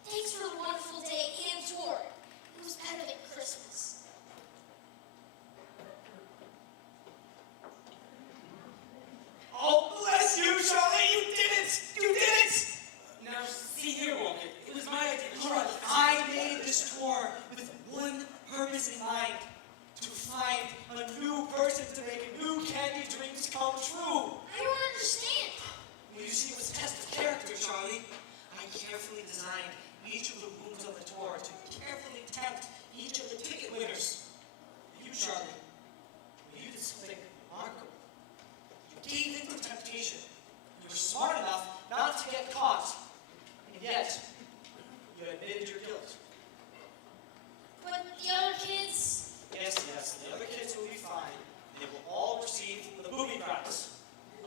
Thanks for the wonderful day and tour. It was better than Christmas. Oh, bless you, Charlie! You did it! You did it! Now, see here, Wonka. It was my idea to try Charlie, I made this tour with one purpose in mind. To find a new person to make new candy dreams come true. I don't understand. Well, you see, it was a test of character, Charlie. I carefully designed each of the rooms on the tour to carefully tempt each of the ticket winners. You, Charlie, you did something remarkable. You gave in to temptation. You were smart enough not to get caught. And yet, you admitted your guilt. But the other kids... Yes, the other kids will be fine. They will all receive the booby prize.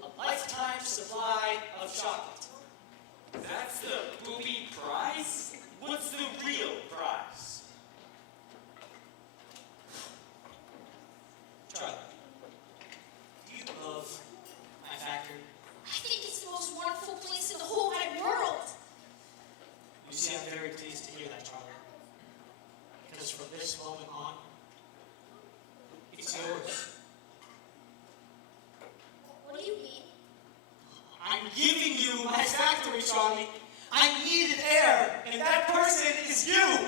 A lifetime supply of chocolate. That's the booby prize? What's the real prize? Charlie, do you love my factory? I think it's the most wonderful place in the whole wide world. You see, I'm very pleased to hear that, Charlie. Because from this moment on, it's yours. What do you mean? I'm giving you my factory, Charlie. I needed air, and that person is you.